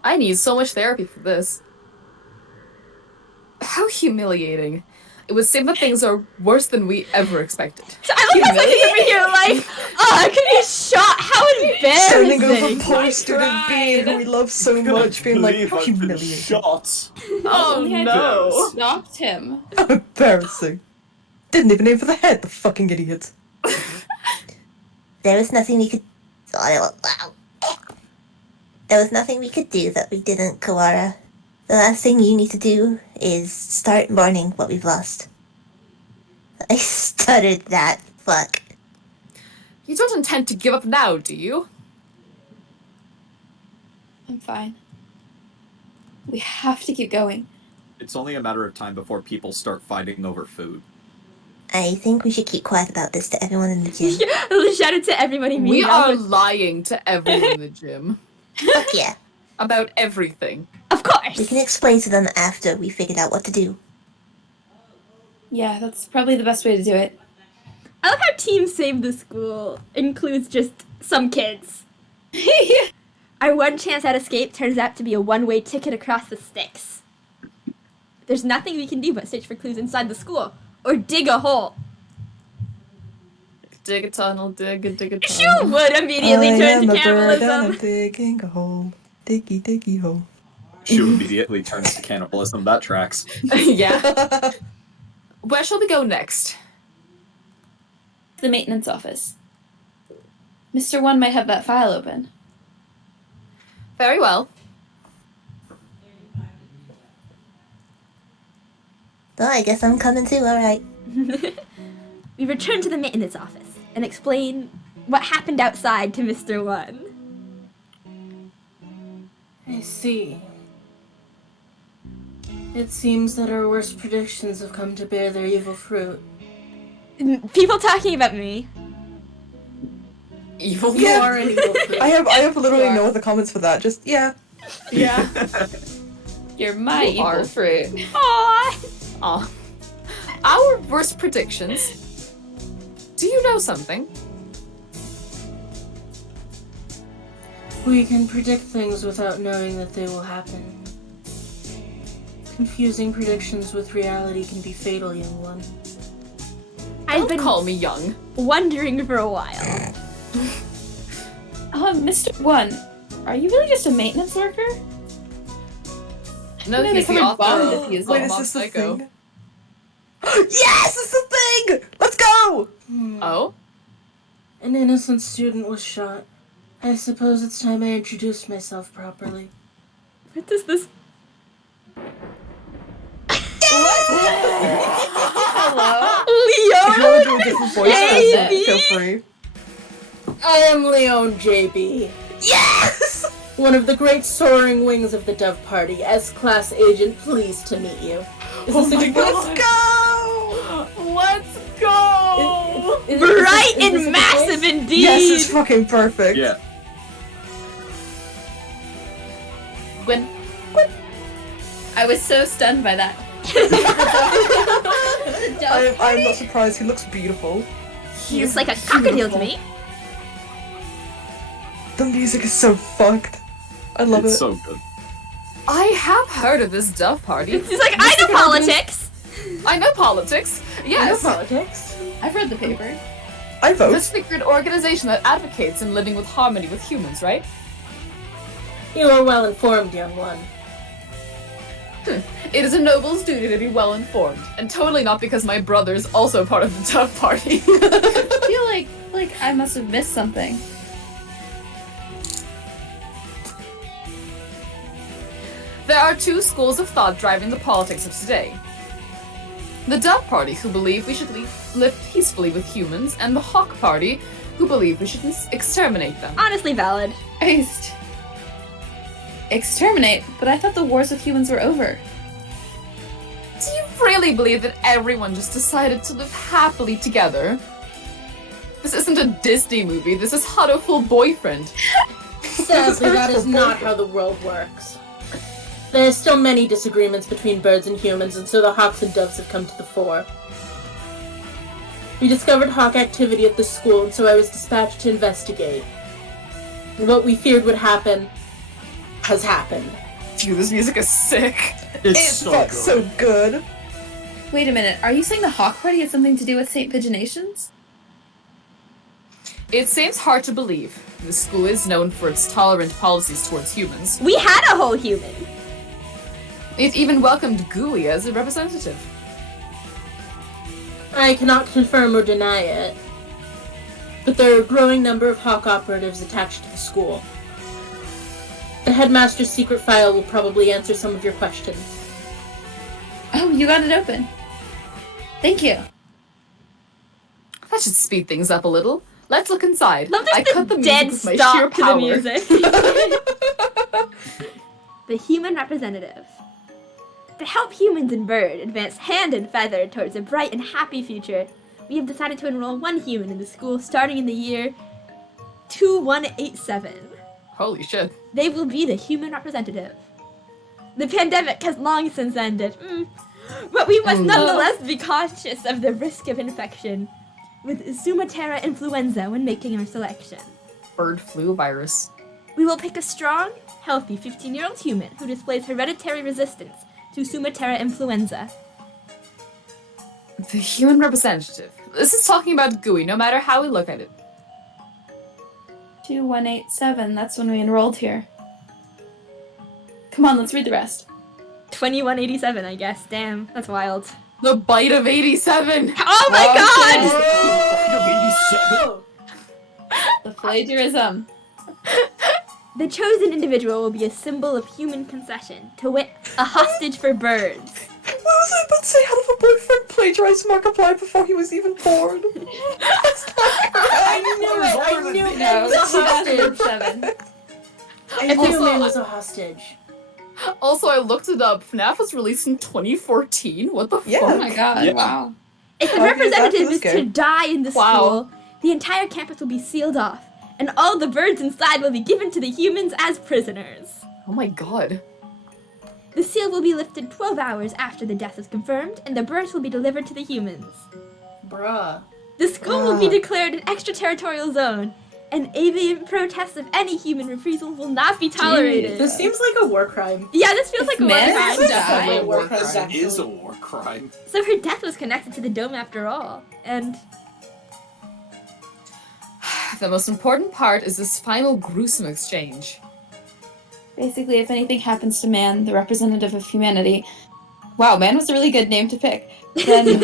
I need so much therapy for this. How humiliating. It would seem that things are worse than we ever expected. So I love how Sakuya's over here like, oh, I could be shot. How Standing over embarrassing. poor student B, who we love so much, being like, Believe how I've been humiliating. shot. Oh Only had no! Stopped him. How embarrassing. Didn't even aim for the head, the fucking idiot. There was nothing we could. There was nothing we could do that we didn't, Kawara. The last thing you need to do is start mourning what we've lost. I stuttered that. Fuck. You don't intend to give up now, do you? I'm fine. We have to keep going. It's only a matter of time before people start fighting over food. I think we should keep quiet about this to everyone in the gym. Shout out to everybody. We are lying to everyone in the gym. Fuck yeah. About everything. Of course. We can explain to them after we figured out what to do. Yeah, that's probably the best way to do it. I love how Team Save the School includes just some kids. Our one chance at escape turns out to be a one-way ticket across the sticks. There's nothing we can do but search for clues inside the school, or dig a hole. Dig a tunnel, dig a tunnel. You would immediately turn to bird and cannibalism. I'm digging a hole. Diggy, diggy hole. She immediately turns to cannibalism. That tracks. Yeah. Where shall we go next? The maintenance office. Mr. One might have that file open. Very well. Well, I guess I'm coming too, alright. We return to the maintenance office and explain what happened outside to Mr. One. I see. It seems that our worst predictions have come to bear their evil fruit. People talking about me. Evil. You are an evil fruit. I have literally no other comments for that. Just, yeah. Yeah. You're my You evil are. fruit. Aww. Aw. Our worst predictions. Do you know something? We can predict things without knowing that they will happen. Confusing predictions with reality can be fatal, young one. I've Don't been call me young. wondering for a while. Mr. One, are you really just a maintenance worker? No, No, he's they the covered author Bond of if he is Wait, Mob is this the Psycho. thing? Yes, it's the thing! Let's go! Oh? An innocent student was shot. I suppose it's time I introduced myself properly. What does this... If you want to do a different voice, then Maybe. feel free. I am Leon JB. Yes! One of the great soaring wings of the Dove Party. S-Class Agent, pleased to meet you. Is this a good Let's go! Let's go! Bright is this a and good massive place? indeed! Yes, it's fucking perfect. Yeah. When I was so stunned by that. I'm not surprised. He looks beautiful. He looks like a cockatiel to me. The music is so fucked. I love It's it. so good. I have heard of this Dove Party. He's like, I know politics. I know politics. Yes. No politics. I've read the paper. I vote. The secret organization that advocates in living with harmony with humans, right? You are well informed, young one. It is a noble's duty to be well informed, and totally not because my brother's also part of the Dove Party. I feel like I must have missed something. There are two schools of thought driving the politics of today. The Dove Party, who believe we should live peacefully with humans, and the Hawk Party, who believe we should exterminate them. Honestly valid. Exterminate, but I thought the wars with humans were over. Do you really believe that everyone just decided to live happily together? This isn't a Disney movie, this is Hatoful Boyfriend. Sadly, that is not how the world works. There are still many disagreements between birds and humans, and so the hawks and doves have come to the fore. We discovered hawk activity at the school, and so I was dispatched to investigate. What we feared would happen has happened. Dude, this music is sick. It's so good. Wait a minute, are you saying the Hawk Party has something to do with St. Pigeonations? It seems hard to believe. The school is known for its tolerant policies towards humans. We had a whole human. It even welcomed Guuyyy as a representative. I cannot confirm or deny it, but there are a growing number of hawk operatives attached to the school. The headmaster's secret file will probably answer some of your questions. Oh, you got it open. Thank you. That should speed things up a little. Let's look inside. Love I this cut the the music dead with my sheer stop to the power. music. The human representative. To help humans and bird advance hand and feather towards a bright and happy future, we have decided to enroll one human in the school starting in the year 2187. Holy shit. They will be the human representative. The pandemic has long since ended, but we must nonetheless be cautious of the risk of infection with Sumatera influenza when making our selection. Bird flu virus. We will pick a strong, healthy 15-year-old human who displays hereditary resistance to Sumatera influenza. The human representative. This is talking about Guuyyy, no matter how we look at it. 2187, that's when we enrolled here. Come on, let's read the rest. 2187, I guess. Damn, that's wild. The bite of 87! Oh my god! The plagiarism. The chosen individual will be a symbol of human concession, to wit, a hostage for birds. What was I about to say? Hatoful Boyfriend plagiarized Markiplier before he was even born. That's not correct. I knew it! I knew it was a hostage! 2007. I knew Also, man was a hostage. Also, I looked it up. FNAF was released in 2014? What the Yeah. fuck? Oh my god, Yeah. wow. If the 5 years after representative this is to game. die in the Wow. school, the entire campus will be sealed off, and all the birds inside will be given to the humans as prisoners. Oh my god. The seal will be lifted 12 hours after the death is confirmed, and the birds will be delivered to the humans. Bruh. The school will be declared an extraterritorial zone, and avian protests of any human reprisal will not be tolerated. This seems like a war crime. Yeah, this feels like a war man crime. has This died. sounds like a war crime, It actually. is a war crime. So her death was connected to the dome after all, and The most important part is this final gruesome exchange. Basically, if anything happens to Man, the representative of humanity. Wow, Man was a really good name to pick. Then the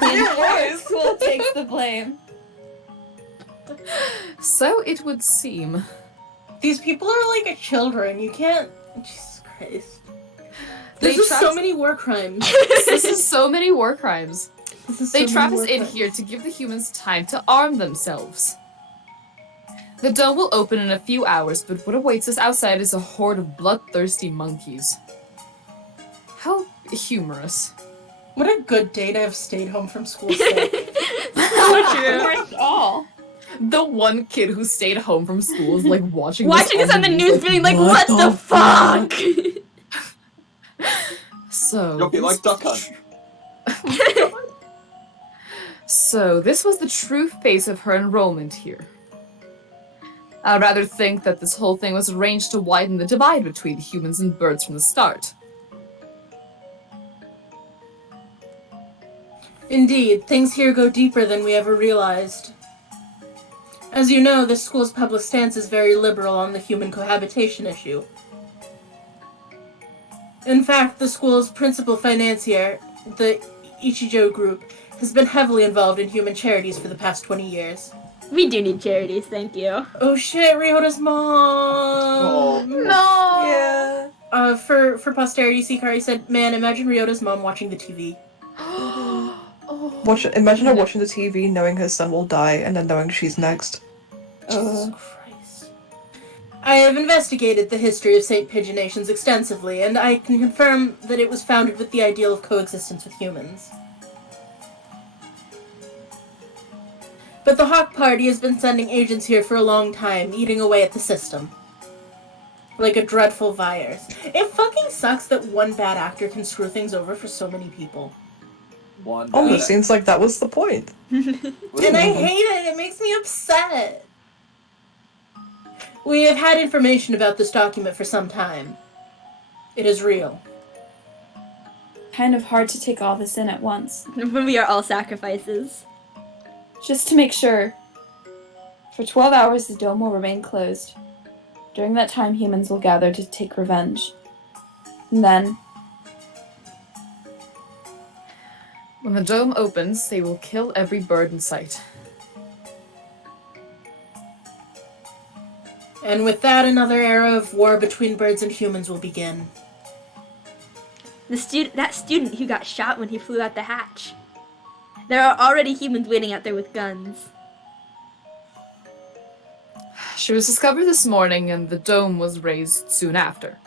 entire school takes the blame. So it would seem. These people are like children. You can't. Jesus Christ. They This is so trust- many war crimes. This is so many war crimes. This is They so trap many us war in crimes. here to give the humans time to arm themselves. The dome will open in a few hours, but what awaits us outside is a horde of bloodthirsty monkeys. How humorous. What a good day to have stayed home from school sick. so true. Worth all. The one kid who stayed home from school is like watching Watching this on the news, like, being like, "What the fuck?" So. You'll be like Duck Hunt. So, this was the true face of her enrollment here. I'd rather think that this whole thing was arranged to widen the divide between humans and birds from the start. Indeed, things here go deeper than we ever realized. As you know, this school's public stance is very liberal on the human cohabitation issue. In fact, the school's principal financier, the Ichijo Group, has been heavily involved in human charities for the past 20 years. We do need charities, thank you. Oh shit, Ryouta's mom! No! Yeah. For posterity, Sikari said, "Man, imagine Ryouta's mom watching the TV." Imagine her watching the TV, knowing her son will die, and then knowing she's next. Jesus Christ. I have investigated the history of St. Pigeonations extensively, and I can confirm that it was founded with the ideal of coexistence with humans. But the Hawk Party has been sending agents here for a long time, eating away at the system. Like a dreadful virus. It fucking sucks that one bad actor can screw things over for so many people. One. Almost seems like that was the point. And I hate it. It makes me upset. We have had information about this document for some time. It is real. Kind of hard to take all this in at once. When we are all sacrifices. Just to make sure, for 12 hours the dome will remain closed. During that time, humans will gather to take revenge. And then, When the dome opens, they will kill every bird in sight. And with that, another era of war between birds and humans will begin. That student who got shot when he flew out the hatch. There are already humans waiting out there with guns. She was discovered this morning and the dome was raised soon after.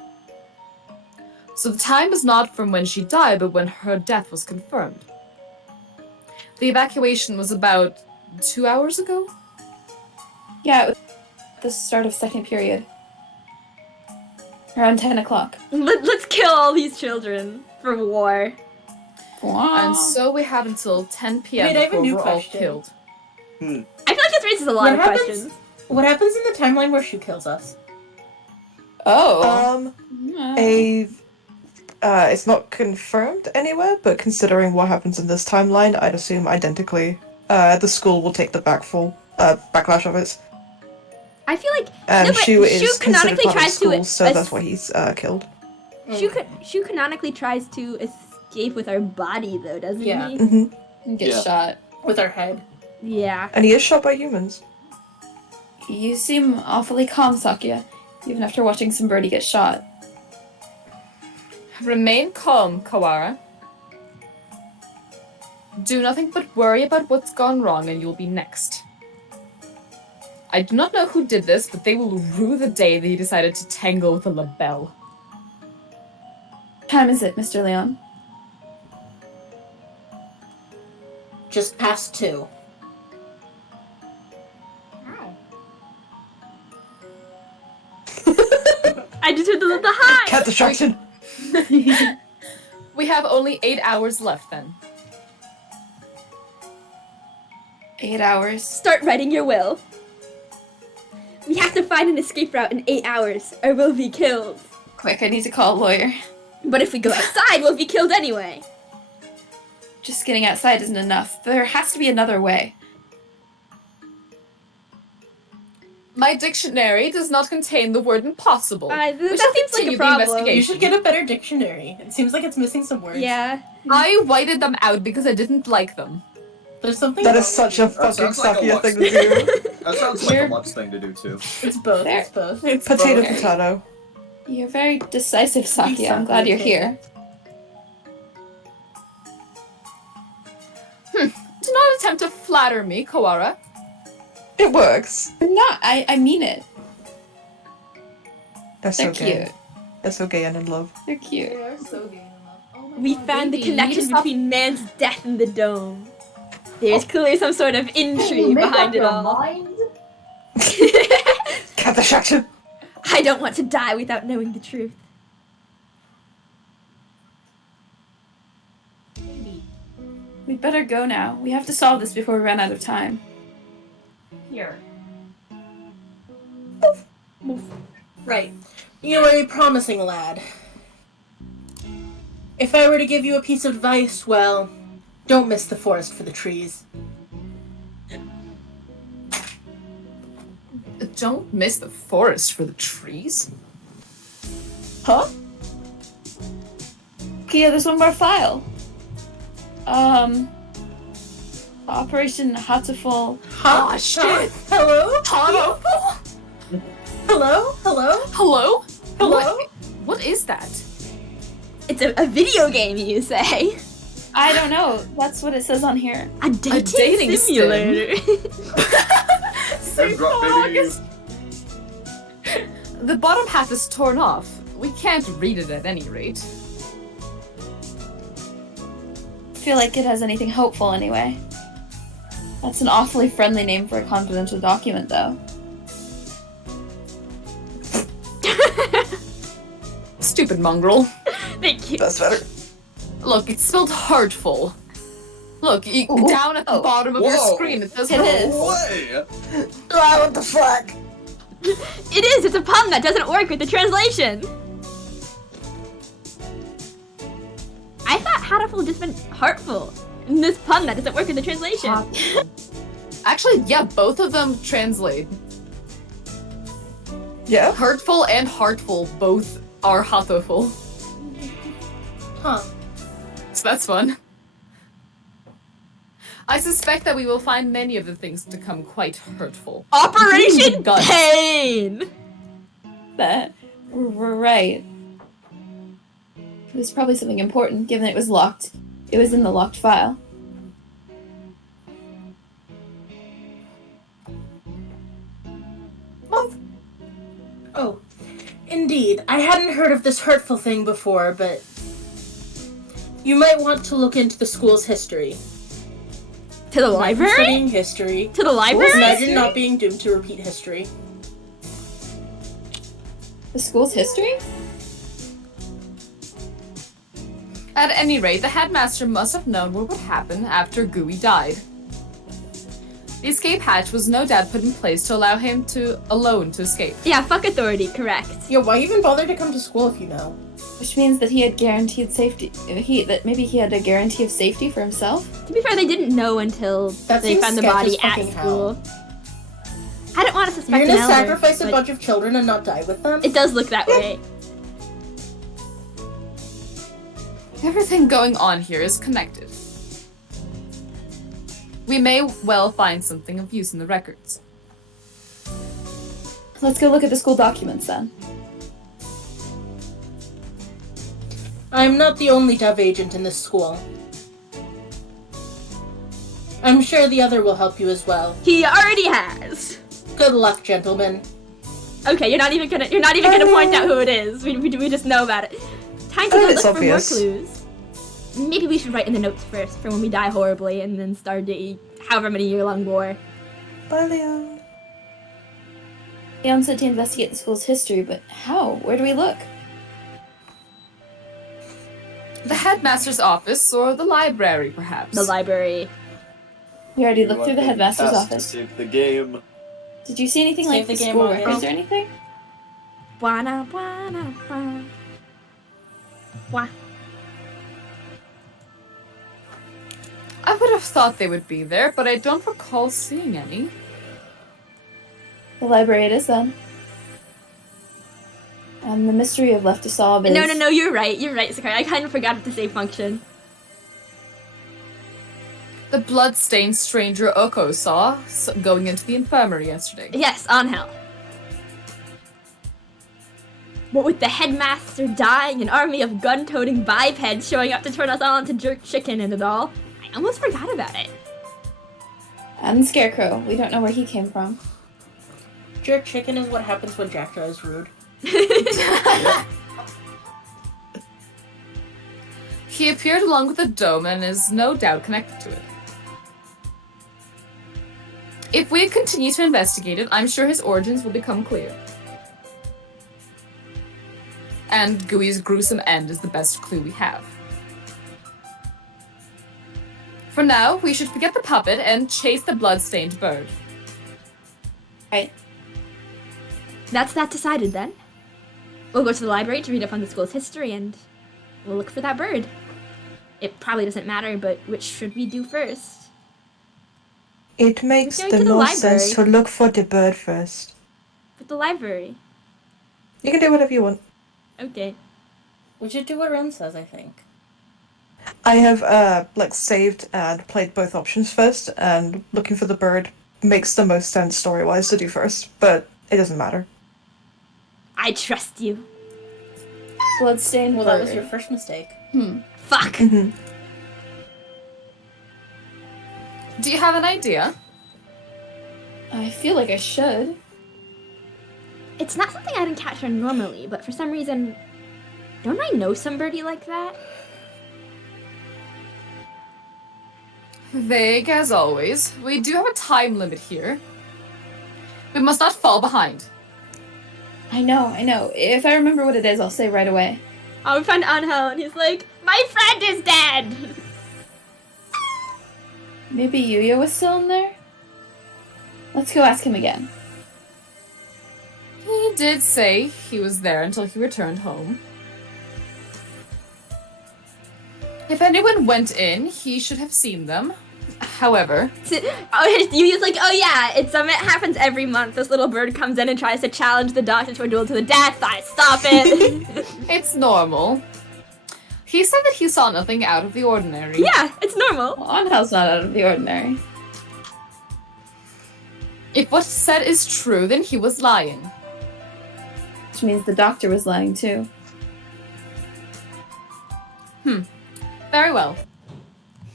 So the time is not from when she died, but when her death was confirmed. The evacuation was about 2 hours ago? Yeah, it was the start of second period. Around 10 o'clock. Let's kill all these children for war. And so we have until 10 p.m. Wait, I have a before new we're question. all killed. I feel like this raises a lot of questions. What happens in the timeline where Shu kills us? Oh. It's not confirmed anywhere, but considering what happens in this timeline, I'd assume identically. The school will take the backlash of it. I feel like And Shu is considered canonically part of the tries school, to so that's why he's killed. Shu canonically tries to escape with our body, though, doesn't Yeah. he? Mm-hmm. And get shot. With our head. Yeah. And he is shot by humans. You seem awfully calm, Sakuya, even after watching some birdie get shot. Remain calm, Kawara. Do nothing but worry about what's gone wrong and you'll be next. I do not know who did this, but they will rue the day that he decided to tangle with a labelle. What time is it, Mr. Leon? Just past 2. I just heard the hi! Cat distraction! We have only 8 hours left then. 8 hours. Start writing your will. We have to find an escape route in 8 hours, or we'll be killed. Quick, I need to call a lawyer. But if we go outside, we'll be killed anyway. Just getting outside isn't enough. There has to be another way. My dictionary does not contain the word impossible. That We seems shall like a continue the problem. investigation. You should get a better dictionary. It seems like it's missing some words. Yeah. I whited them out because I didn't like them. There's something That wrong is such a with fucking sounds like a Sakuya Lux thing to do. That sounds like a Lux thing to do too. It's both. There. It's both. Potato, both. potato. You're very decisive, Sakuya. I'm glad you're here. Do not attempt to flatter me, Kawara. It works. You're not. I mean it. They're so They're gay. cute. They're so gay and in love. They're cute. are so gay. Oh my We God, found the baby, you need connection to stop- between man's death and the dome. There's clearly some sort of intrigue behind it all. Cat distraction! I don't want to die without knowing the truth. We'd better go now. We have to solve this before we run out of time. Here. Right. You are a promising lad. If I were to give you a piece of advice, well, don't miss the forest for the trees. Don't miss the forest for the trees. Huh? Kia, there's one more file. Operation Hatoful. Huh? Oh, shit. Hello? Hatoful? Hello? Hello? Hello? Hello? What is that? It's a video game, you say? I don't know. That's what it says on here. A dating, dating simulator. Red Rock, baby. August. The bottom half is torn off. We can't read it at any rate. I feel like it has anything hopeful anyway. That's an awfully friendly name for a confidential document, though. Stupid mongrel. Thank you. That's better. Look, it's spelled heartful. Look, down at the bottom of your Whoa. screen it says It heartful. Way! Oh, what the fuck? It is. It's a pun that doesn't work with the translation. I thought Hatoful just meant heartful. And this pun that doesn't work with the translation. Actually, yeah, both of them translate. Yeah? Hurtful and heartful both are Hatoful. Huh. So that's fun. I suspect that we will find many of the things to come quite hurtful. Operation Guts. Pain. That we're right. It was probably something important, given it was locked. It was in the locked file. Oh, indeed. I hadn't heard of this hurtful thing before, but you might want to look into the school's history. To the library? Studying history. To the library? Imagine not being doomed to repeat history. The school's history? At any rate, the headmaster must have known what would happen after Guuyyy died. The escape hatch was no doubt put in place to allow him alone to escape. Yeah, fuck authority, correct. Yeah, why even bother to come to school if you know? Which means that he had guaranteed safety. That maybe he had a guarantee of safety for himself? To be fair, they didn't know until That they seems found the sketch body as at fucking school. I don't want to suspect You're an gonna elder, sacrifice a but bunch of children and not die with them? It does look that way. Everything going on here is connected. We may well find something of use in the records. Let's go look at the school documents then. I'm not the only Dove agent in this school. I'm sure the other will help you as well. He already has. Good luck, gentlemen. Okay, you're not even gonna point out who it is. We just know about it. Time to go look it's for obvious. more clues. Maybe we should write in the notes first for when we die horribly and then start a however many year-long war. Bye, Leon. Leon said to investigate the school's history, but how? Where do we look? The headmaster's office or the library, perhaps. The library. We already looked through the headmaster's Has office. To save the game. Did you see anything Save like the the game, school Mario. records or anything? Buana, buana, buana. Buah. I would have thought they would be there, but I don't recall seeing any. The library it is then. The mystery of Left to Solve is... No, you're right, Sakuya. I kind of forgot the save function. The blood-stained stranger Oko saw going into the infirmary yesterday. Yes, on hell. What with the headmaster dying, an army of gun-toting bipeds showing up to turn us all into jerk chicken and it all, I almost forgot about it. And Scarecrow. We don't know where he came from. Jerk chicken is what happens when Jackdaw is rude. He appeared along with the dome and is no doubt connected to it. If we continue to investigate it, I'm sure his origins will become clear. And Guuyy's gruesome end is the best clue we have. For now, we should forget the puppet and chase the blood-stained bird. Right. That's that decided then. We'll go to the library to read up on the school's history and we'll look for that bird. It probably doesn't matter, but which should we do first? It makes Going the to the most sense to library. look for the bird first. At the library. You can do whatever you want. Okay. We should do what Ren says, I think. I have saved and played both options first, and looking for the bird makes the most sense story-wise to do first, but it doesn't matter. I trust you. Bloodstained Well, bird. that was your first mistake. Fuck. Mm-hmm. Do you have an idea? I feel like I should. It's not something I'd encounter normally, but for some reason, don't I know somebody like that? Vague as always. We do have a time limit here. We must not fall behind. I know. If I remember what it is, I'll say right away. Oh, we found Angel, and he's like, my friend is dead! Maybe Yuya was still in there? Let's go ask him again. He did say he was there until he returned home. If anyone went in, he should have seen them. However, Yuya's like, oh yeah, it happens every month. This little bird comes in and tries to challenge the doctor to a duel to the death. I stop it. it's normal. He said that he saw nothing out of the ordinary. Yeah, it's normal. Well, Angel's not out of the ordinary. If what's said is true, then he was lying. Which means the doctor was lying too. Very well.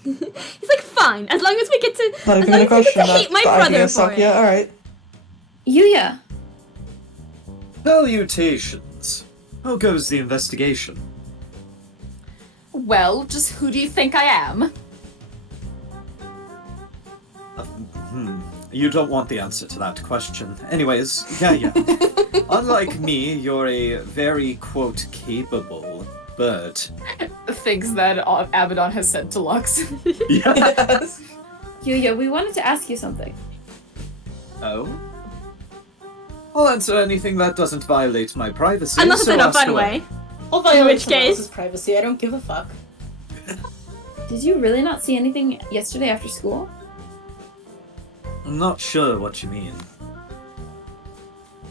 He's like, fine, as long as we get to, Not as even long a as we get question. to hate my that idea brother suck. for Yeah, it. alright. Yuya! Salutations. How goes the investigation? Well, just who do you think I am? You don't want the answer to that question. Anyways, yeah. Unlike me, you're a very, quote, capable bird. Things that Abaddon has said to Lux. Yes. Yuya, we wanted to ask you something. Oh? I'll answer anything that doesn't violate my privacy. Unless so in a ask fun away. way. I'll violate which someone case- else's privacy. I don't give a fuck. Did you really not see anything yesterday after school? I'm not sure what you mean.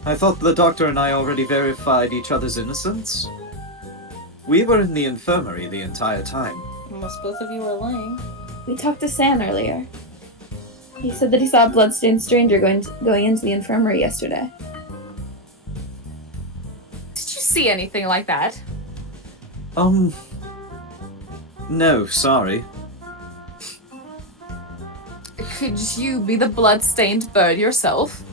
I thought the doctor and I already verified each other's innocence. We were in the infirmary the entire time. Unless both of you are lying. We talked to San earlier. He said that he saw a bloodstained stranger going into the infirmary yesterday. Did you see anything like that? No, sorry. Could you be the blood-stained bird yourself?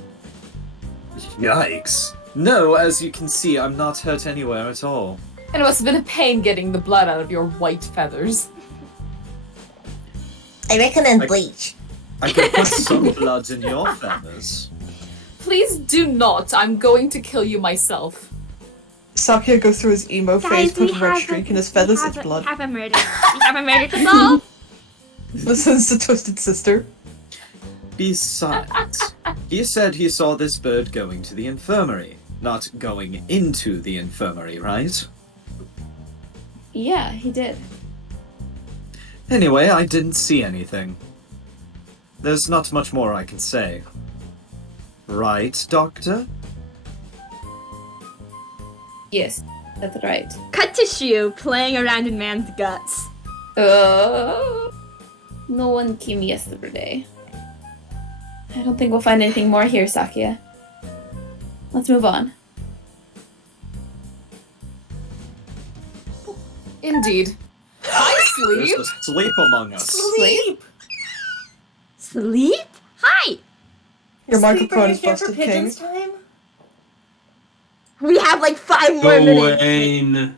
Yikes. No, as you can see, I'm not hurt anywhere at all. And it must have been a pain getting the blood out of your white feathers. I recommend bleach. I could put some blood in your feathers. Please do not. I'm going to kill you myself. Sakuya goes through his emo phase, puts a red streak in his feathers, it's blood. We have a murder. We have a murder to solve. Listens to Twisted Sister. Besides, he said he saw this bird going to the infirmary, not going into the infirmary, right? Yeah, he did. Anyway, I didn't see anything. There's not much more I can say. Right, Doctor? Yes, that's right. Cut to Shu playing around in Mann's guts. No one came yesterday. I don't think we'll find anything more here, Sakuya. Let's move on. Indeed. Hi, Sleep. There's a sleep among us. Sleep! Sleep? Hi! Your Sleep, are microphone you is here for busted, King. pigeons time? We have like 5 more minutes. Gawain.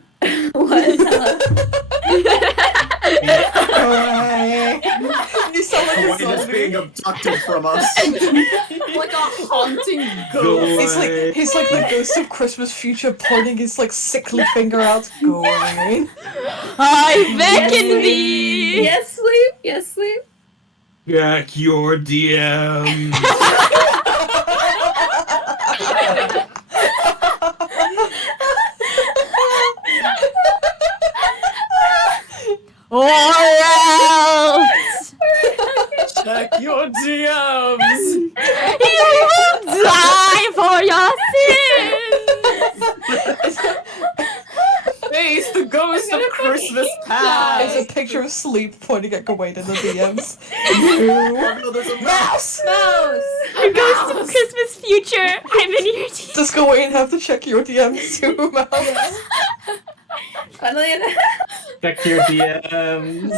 What? Hello? You sound like a Gawain is being zombie. abducted from us. Like a haunting ghost. He's like the ghost of Christmas future, pointing his like sickly finger out. Going. I beckon Yes, thee! Yes, Sleep. Yes, Sleep. Check your DM. Or else Check your DMs. you will die for your sins! Face the ghost of Christmas It's past. a picture of Sleep pointing at Gawain in the DMs. Mouse! The ghost of Christmas future, I'm in your teeth. Does Gawain have to check your DMs too, Mouse? Funnily enough. Check your DMs.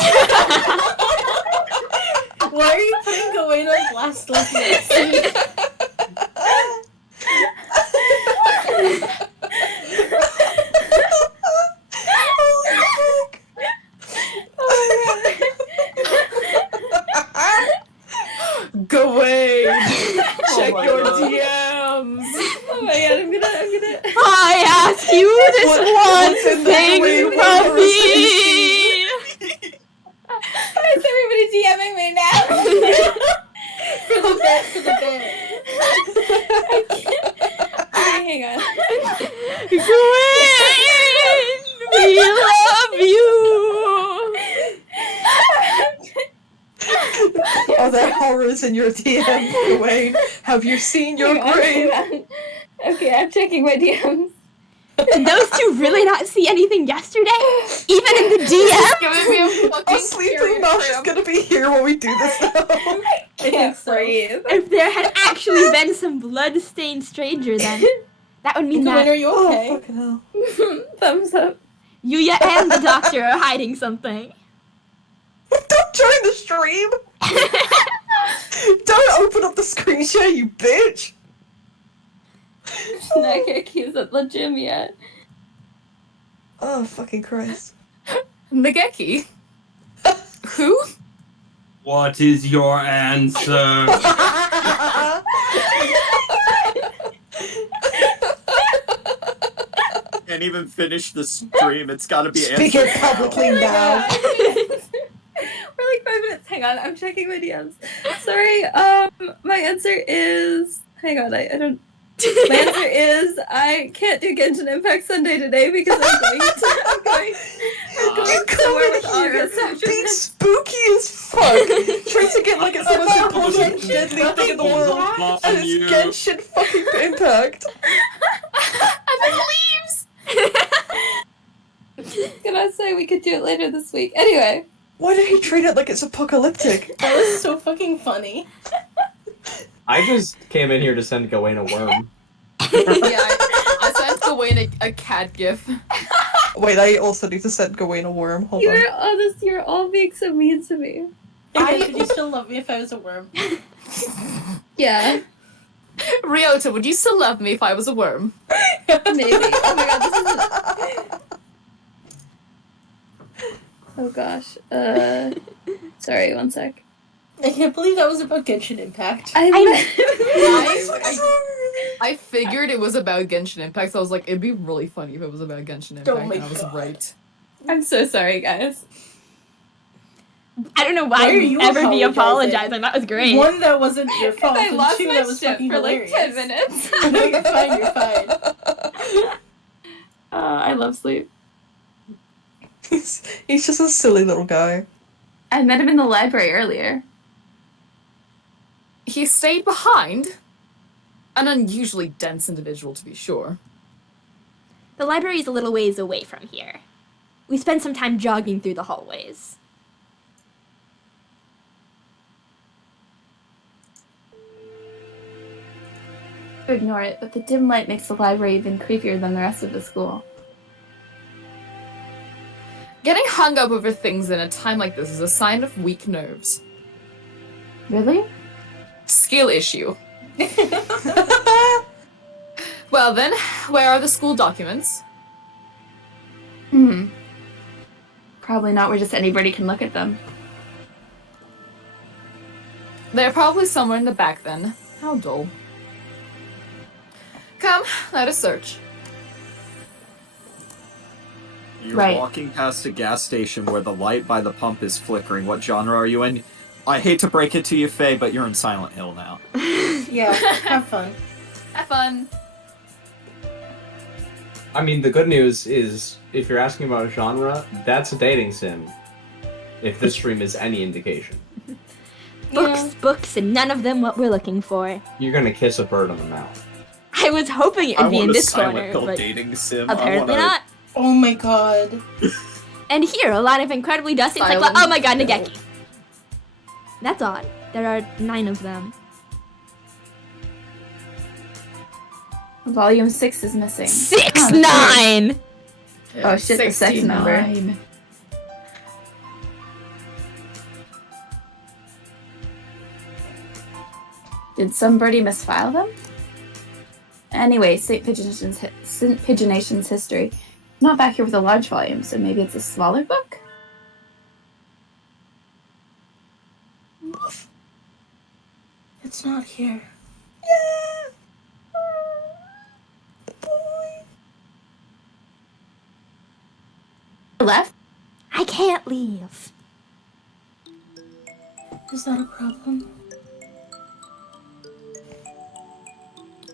Why are you putting Gawain on blast like this? Gawain. Check my your God. DMs. Oh my god, I'm gonna. I ask you this What's one in the thing Gawain from Warriors me! Why is everybody DMing me now? For the bit, for the bit. Okay, hang on. Gwen, we love you! Are there horrors in your DM, Gawain? Have you seen your Hang on, grave? hang on. Okay, I'm checking my DMs. Did those two really not see anything yesterday? Even in the DM? Giving me a fucking A sleeping mouse is gonna be here when we do this now. I think so. breathe. If there had actually been some blood-stained stranger, then that would mean Gawain, that are you okay? Oh, fucking hell. Thumbs up. Yuya and the doctor are hiding something. Don't join the stream! Don't open up the screen share, you bitch! Nageki's at the gym yet. Oh, fucking Christ. Nageki? Who? What is your answer? Can't even finish the stream. It's got to be Speak answered it publicly now. We're like 5 minutes. Hang on, I'm checking my DMs. Sorry. My answer is. Hang on, I don't. My answer is I can't do Genshin Impact Sunday today because I'm going somewhere with August after being this. spooky as fuck. Trying to get like it's the most important deadly thing in the world. And it's Genshin fucking Impact. And then leaves! Gonna say we could do it later this week. Anyway. Why did he treat it like it's apocalyptic? That was so fucking funny. I just came in here to send Gawain a worm. Yeah, I sent Gawain a cat gif. Wait, I also need to send Gawain a worm. Hold on. You're all being so mean to me. Would you still love me if I was a worm? Yeah. Ryouta, would you still love me if I was a worm? Maybe. Oh my god, this isn't... Oh gosh. Sorry, one sec. I can't believe that was about Genshin Impact. I figured it was about Genshin Impact, so I was like, it'd be really funny if it was about Genshin Impact, Oh my and I was God. right. I'm so sorry, guys. I don't know why Why are you'd you ever be apologizing? apologizing. That was great. One, that wasn't your fault, I and lost two, my that was shit fucking for like hilarious. 10 minutes. No, you're fine, you're fine. I love sleep. He's just a silly little guy. I met him in the library earlier. He stayed behind. An unusually dense individual, to be sure. The library is a little ways away from here. We spent some time jogging through the hallways. Ignore it, but the dim light makes the library even creepier than the rest of the school. Getting hung up over things in a time like this is a sign of weak nerves. Really? Skill issue. Well then, where are the school documents? Probably not where just anybody can look at them. They're probably somewhere in the back then. How dull. Come, let us search. You're Right. walking past a gas station where the light by the pump is flickering. What genre are you in? I hate to break it to you, Faye, but you're in Silent Hill now. Yeah, have fun. Have fun. I mean, the good news is, if you're asking about genre, that's a dating sim. If this stream is any indication. Books, books, and none of them what we're looking for. You're gonna kiss a bird on the mouth. I was hoping it I would be want in a this Silent corner, Hill but dating sim. apparently not. Oh my god. And here, a line of incredibly dusty encyclopedia. Silent Oh my god, Hill. Nageki. That's odd. There are 9 of them. Volume 6 is missing. 6, Oh, 9! Oh shit, the sex number. 69. Did somebody misfile them? Anyway, St. Pigeonation's history. Not back here with a large volume, so maybe it's a smaller book? It's not here. Left? I can't leave. Is that a problem?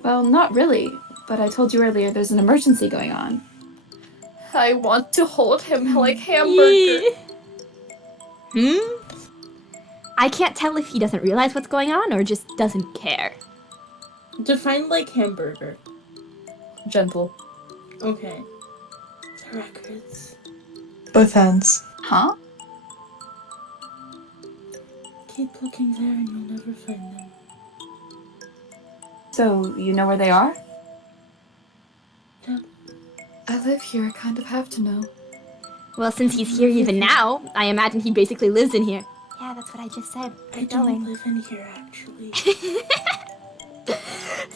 Well, not really. But I told you earlier there's an emergency going on. I want to hold him like hamburger. I can't tell if he doesn't realize what's going on or just doesn't care. Define like hamburger. Gentle. Okay. The records. Both hands. Huh? Keep looking there and you'll never find them. So, you know where they are? I live here, I kind of have to know. Well, since he's here even now, I imagine he basically lives in here. Yeah, that's what I just said. I don't live in here, actually.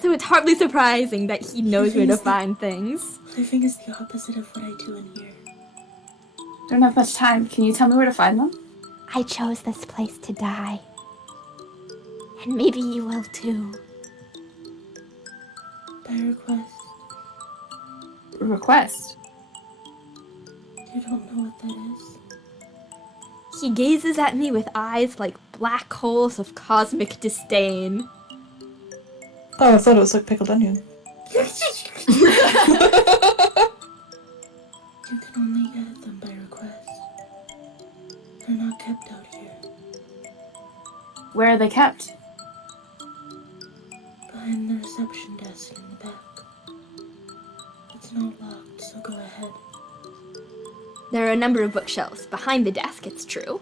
So it's hardly surprising that he knows where to find things. Living is the opposite of what I do in here. Don't have much time. Can you tell me where to find them? I chose this place to die. And maybe you will too. By request. Request. You don't know what that is? He gazes at me with eyes like black holes of cosmic disdain. Oh, I thought it was like pickled onion. You can only get at them by request. They're not kept out here. Where are they kept? Behind the reception desk in the back. It's not locked, so go ahead. There are a number of bookshelves behind the desk, it's true.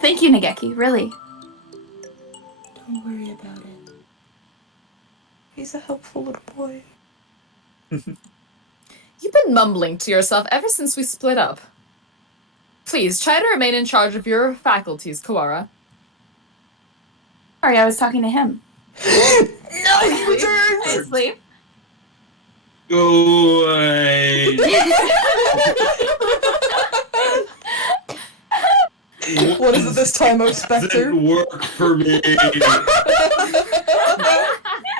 Thank you, Nageki, really. Don't worry about it. He's a helpful little boy. You've been mumbling to yourself ever since we split up. Please, try to remain in charge of your faculties, Kawara. Sorry, I was talking to him. No, he returned! Hi, Sleep. Go away. What is it this time, O Spectre? Doesn't work for me.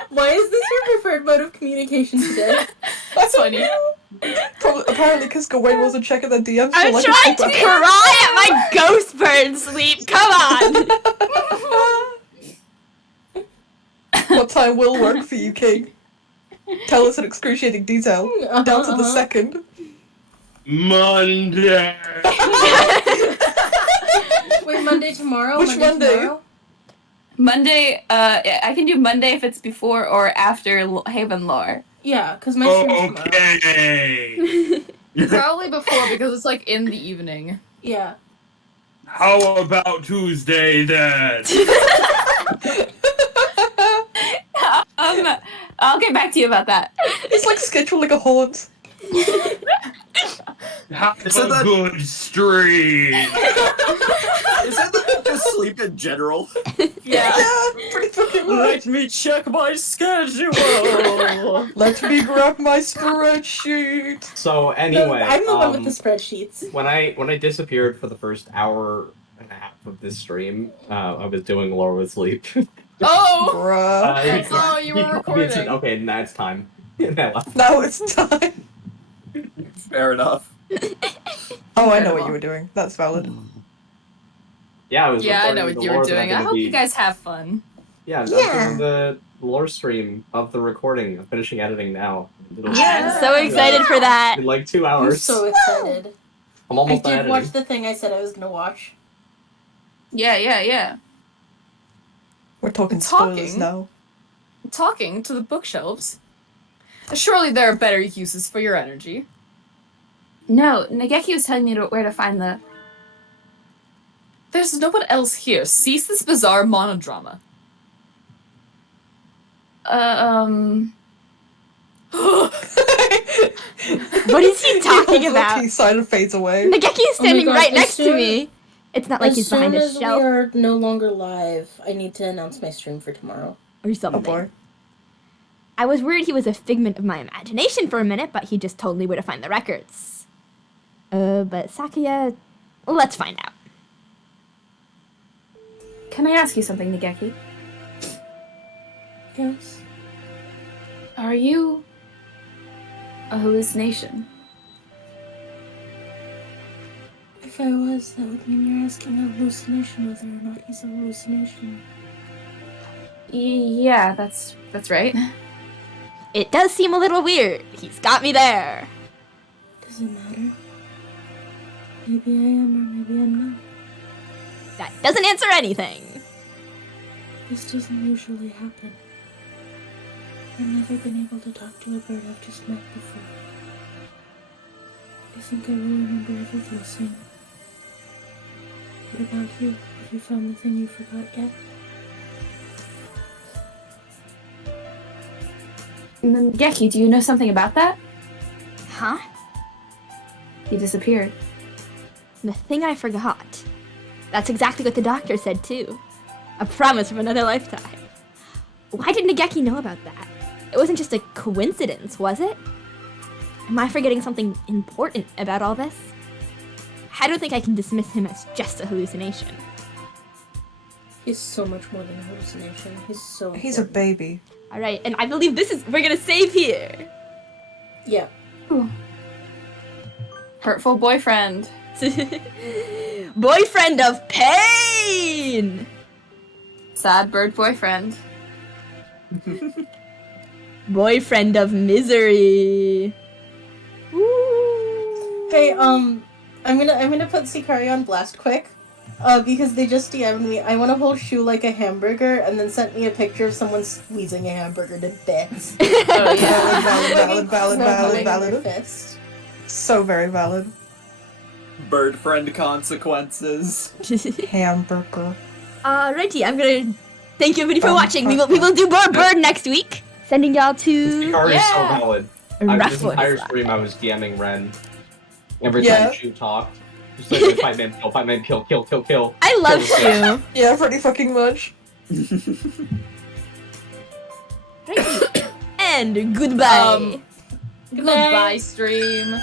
Why is this your preferred mode of communication today? That's funny. Apparently because Gawain wasn't checking the DMs. I'm so trying to cry at my ghost bird sleep. Come on. What time will work for you, King? Tell us in excruciating detail, down to the second. Monday. Wait, Monday tomorrow? Which Monday? Tomorrow? Monday, I can do Monday if it's before or after Haven Lore. Yeah, because my stream's tomorrow. Okay. Probably before because it's like in the evening. Yeah. How about Tuesday then? I'll get back to you about that. It's like scheduling a haunt. Have Is that a good stream. Is that just sleep in general? Yeah. Pretty fucking much. Let me check my schedule. Let me grab my spreadsheet. So anyway, I'm the one with the spreadsheets. when I disappeared for the first hour and a half of this stream, I was doing lore with sleep. Oh! Bruh. Oh, you were recording. Okay, now it's time. Now Now it's time. Fair enough. Oh, I know what you were doing. That's valid. Yeah, I was. Yeah, I recording know the what you were lore that I'm doing. I gonna hope be- you guys have fun. Yeah, that's Yeah. the lore stream of the recording. I'm finishing editing now. It'll- I'm so excited for that. In like 2 I'm hours. so excited. I'm I almost done did editing. watch the thing I said I was gonna watch. Yeah. We're talking Talking? spoilers now. Talking to the bookshelves. Surely there are better uses for your energy. No, Nageki was telling me where to find the... There's no one else here. Cease this bizarre monodrama. What is he talking He about? holds the sign and fades away. Nageki is standing God, right as next to soon- me. It's not like As he's behind soon a as shelf we are no longer live, I need to announce my stream for tomorrow. or Oh something. boy. I was worried he was a figment of my imagination for a minute, but he just told me where to find the records. But Sakuya, let's find out. Can I ask you something, Nageki? Yes. Are you a hallucination? If I was, that would mean you're asking a hallucination whether or not he's a hallucination. Yeah, that's right. It does seem a little weird. He's got me there. Does it matter? Maybe I am or maybe I'm not. That doesn't answer anything. This doesn't usually happen. I've never been able to talk to a bird I've just met before. I think I will remember everything soon. What about you? Have you found the thing you forgot yet? Nageki, do you know something about that? Huh? He disappeared. The thing I forgot. That's exactly what the doctor said, too. A promise of another lifetime. Why did Nageki know about that? It wasn't just a coincidence, was it? Am I forgetting something important about all this? I don't think I can dismiss him as just a hallucination. He's so much more than a hallucination. He's a baby. Alright, and I believe we're gonna save here. Yeah. Hurtful boyfriend. Boyfriend of pain! Sad bird boyfriend. Boyfriend of misery. Ooh. Hey, I'm gonna put Sikari on blast quick. Because they just DM'd me. I want a whole shoe like a hamburger, and then sent me a picture of someone squeezing a hamburger to bits. Oh yeah. Valid. Fist. So very valid. Bird friend consequences. Hamburger. Alrighty, I'm gonna thank you everybody for watching. We will do more bird next week. Sending y'all to Hikari is so valid. This Rough entire Voice stream I was DMing Ren. Every time Shu talked. Just like, 5 man kill. I love Kill. you. Yeah, pretty fucking much. And goodbye. Goodbye, stream.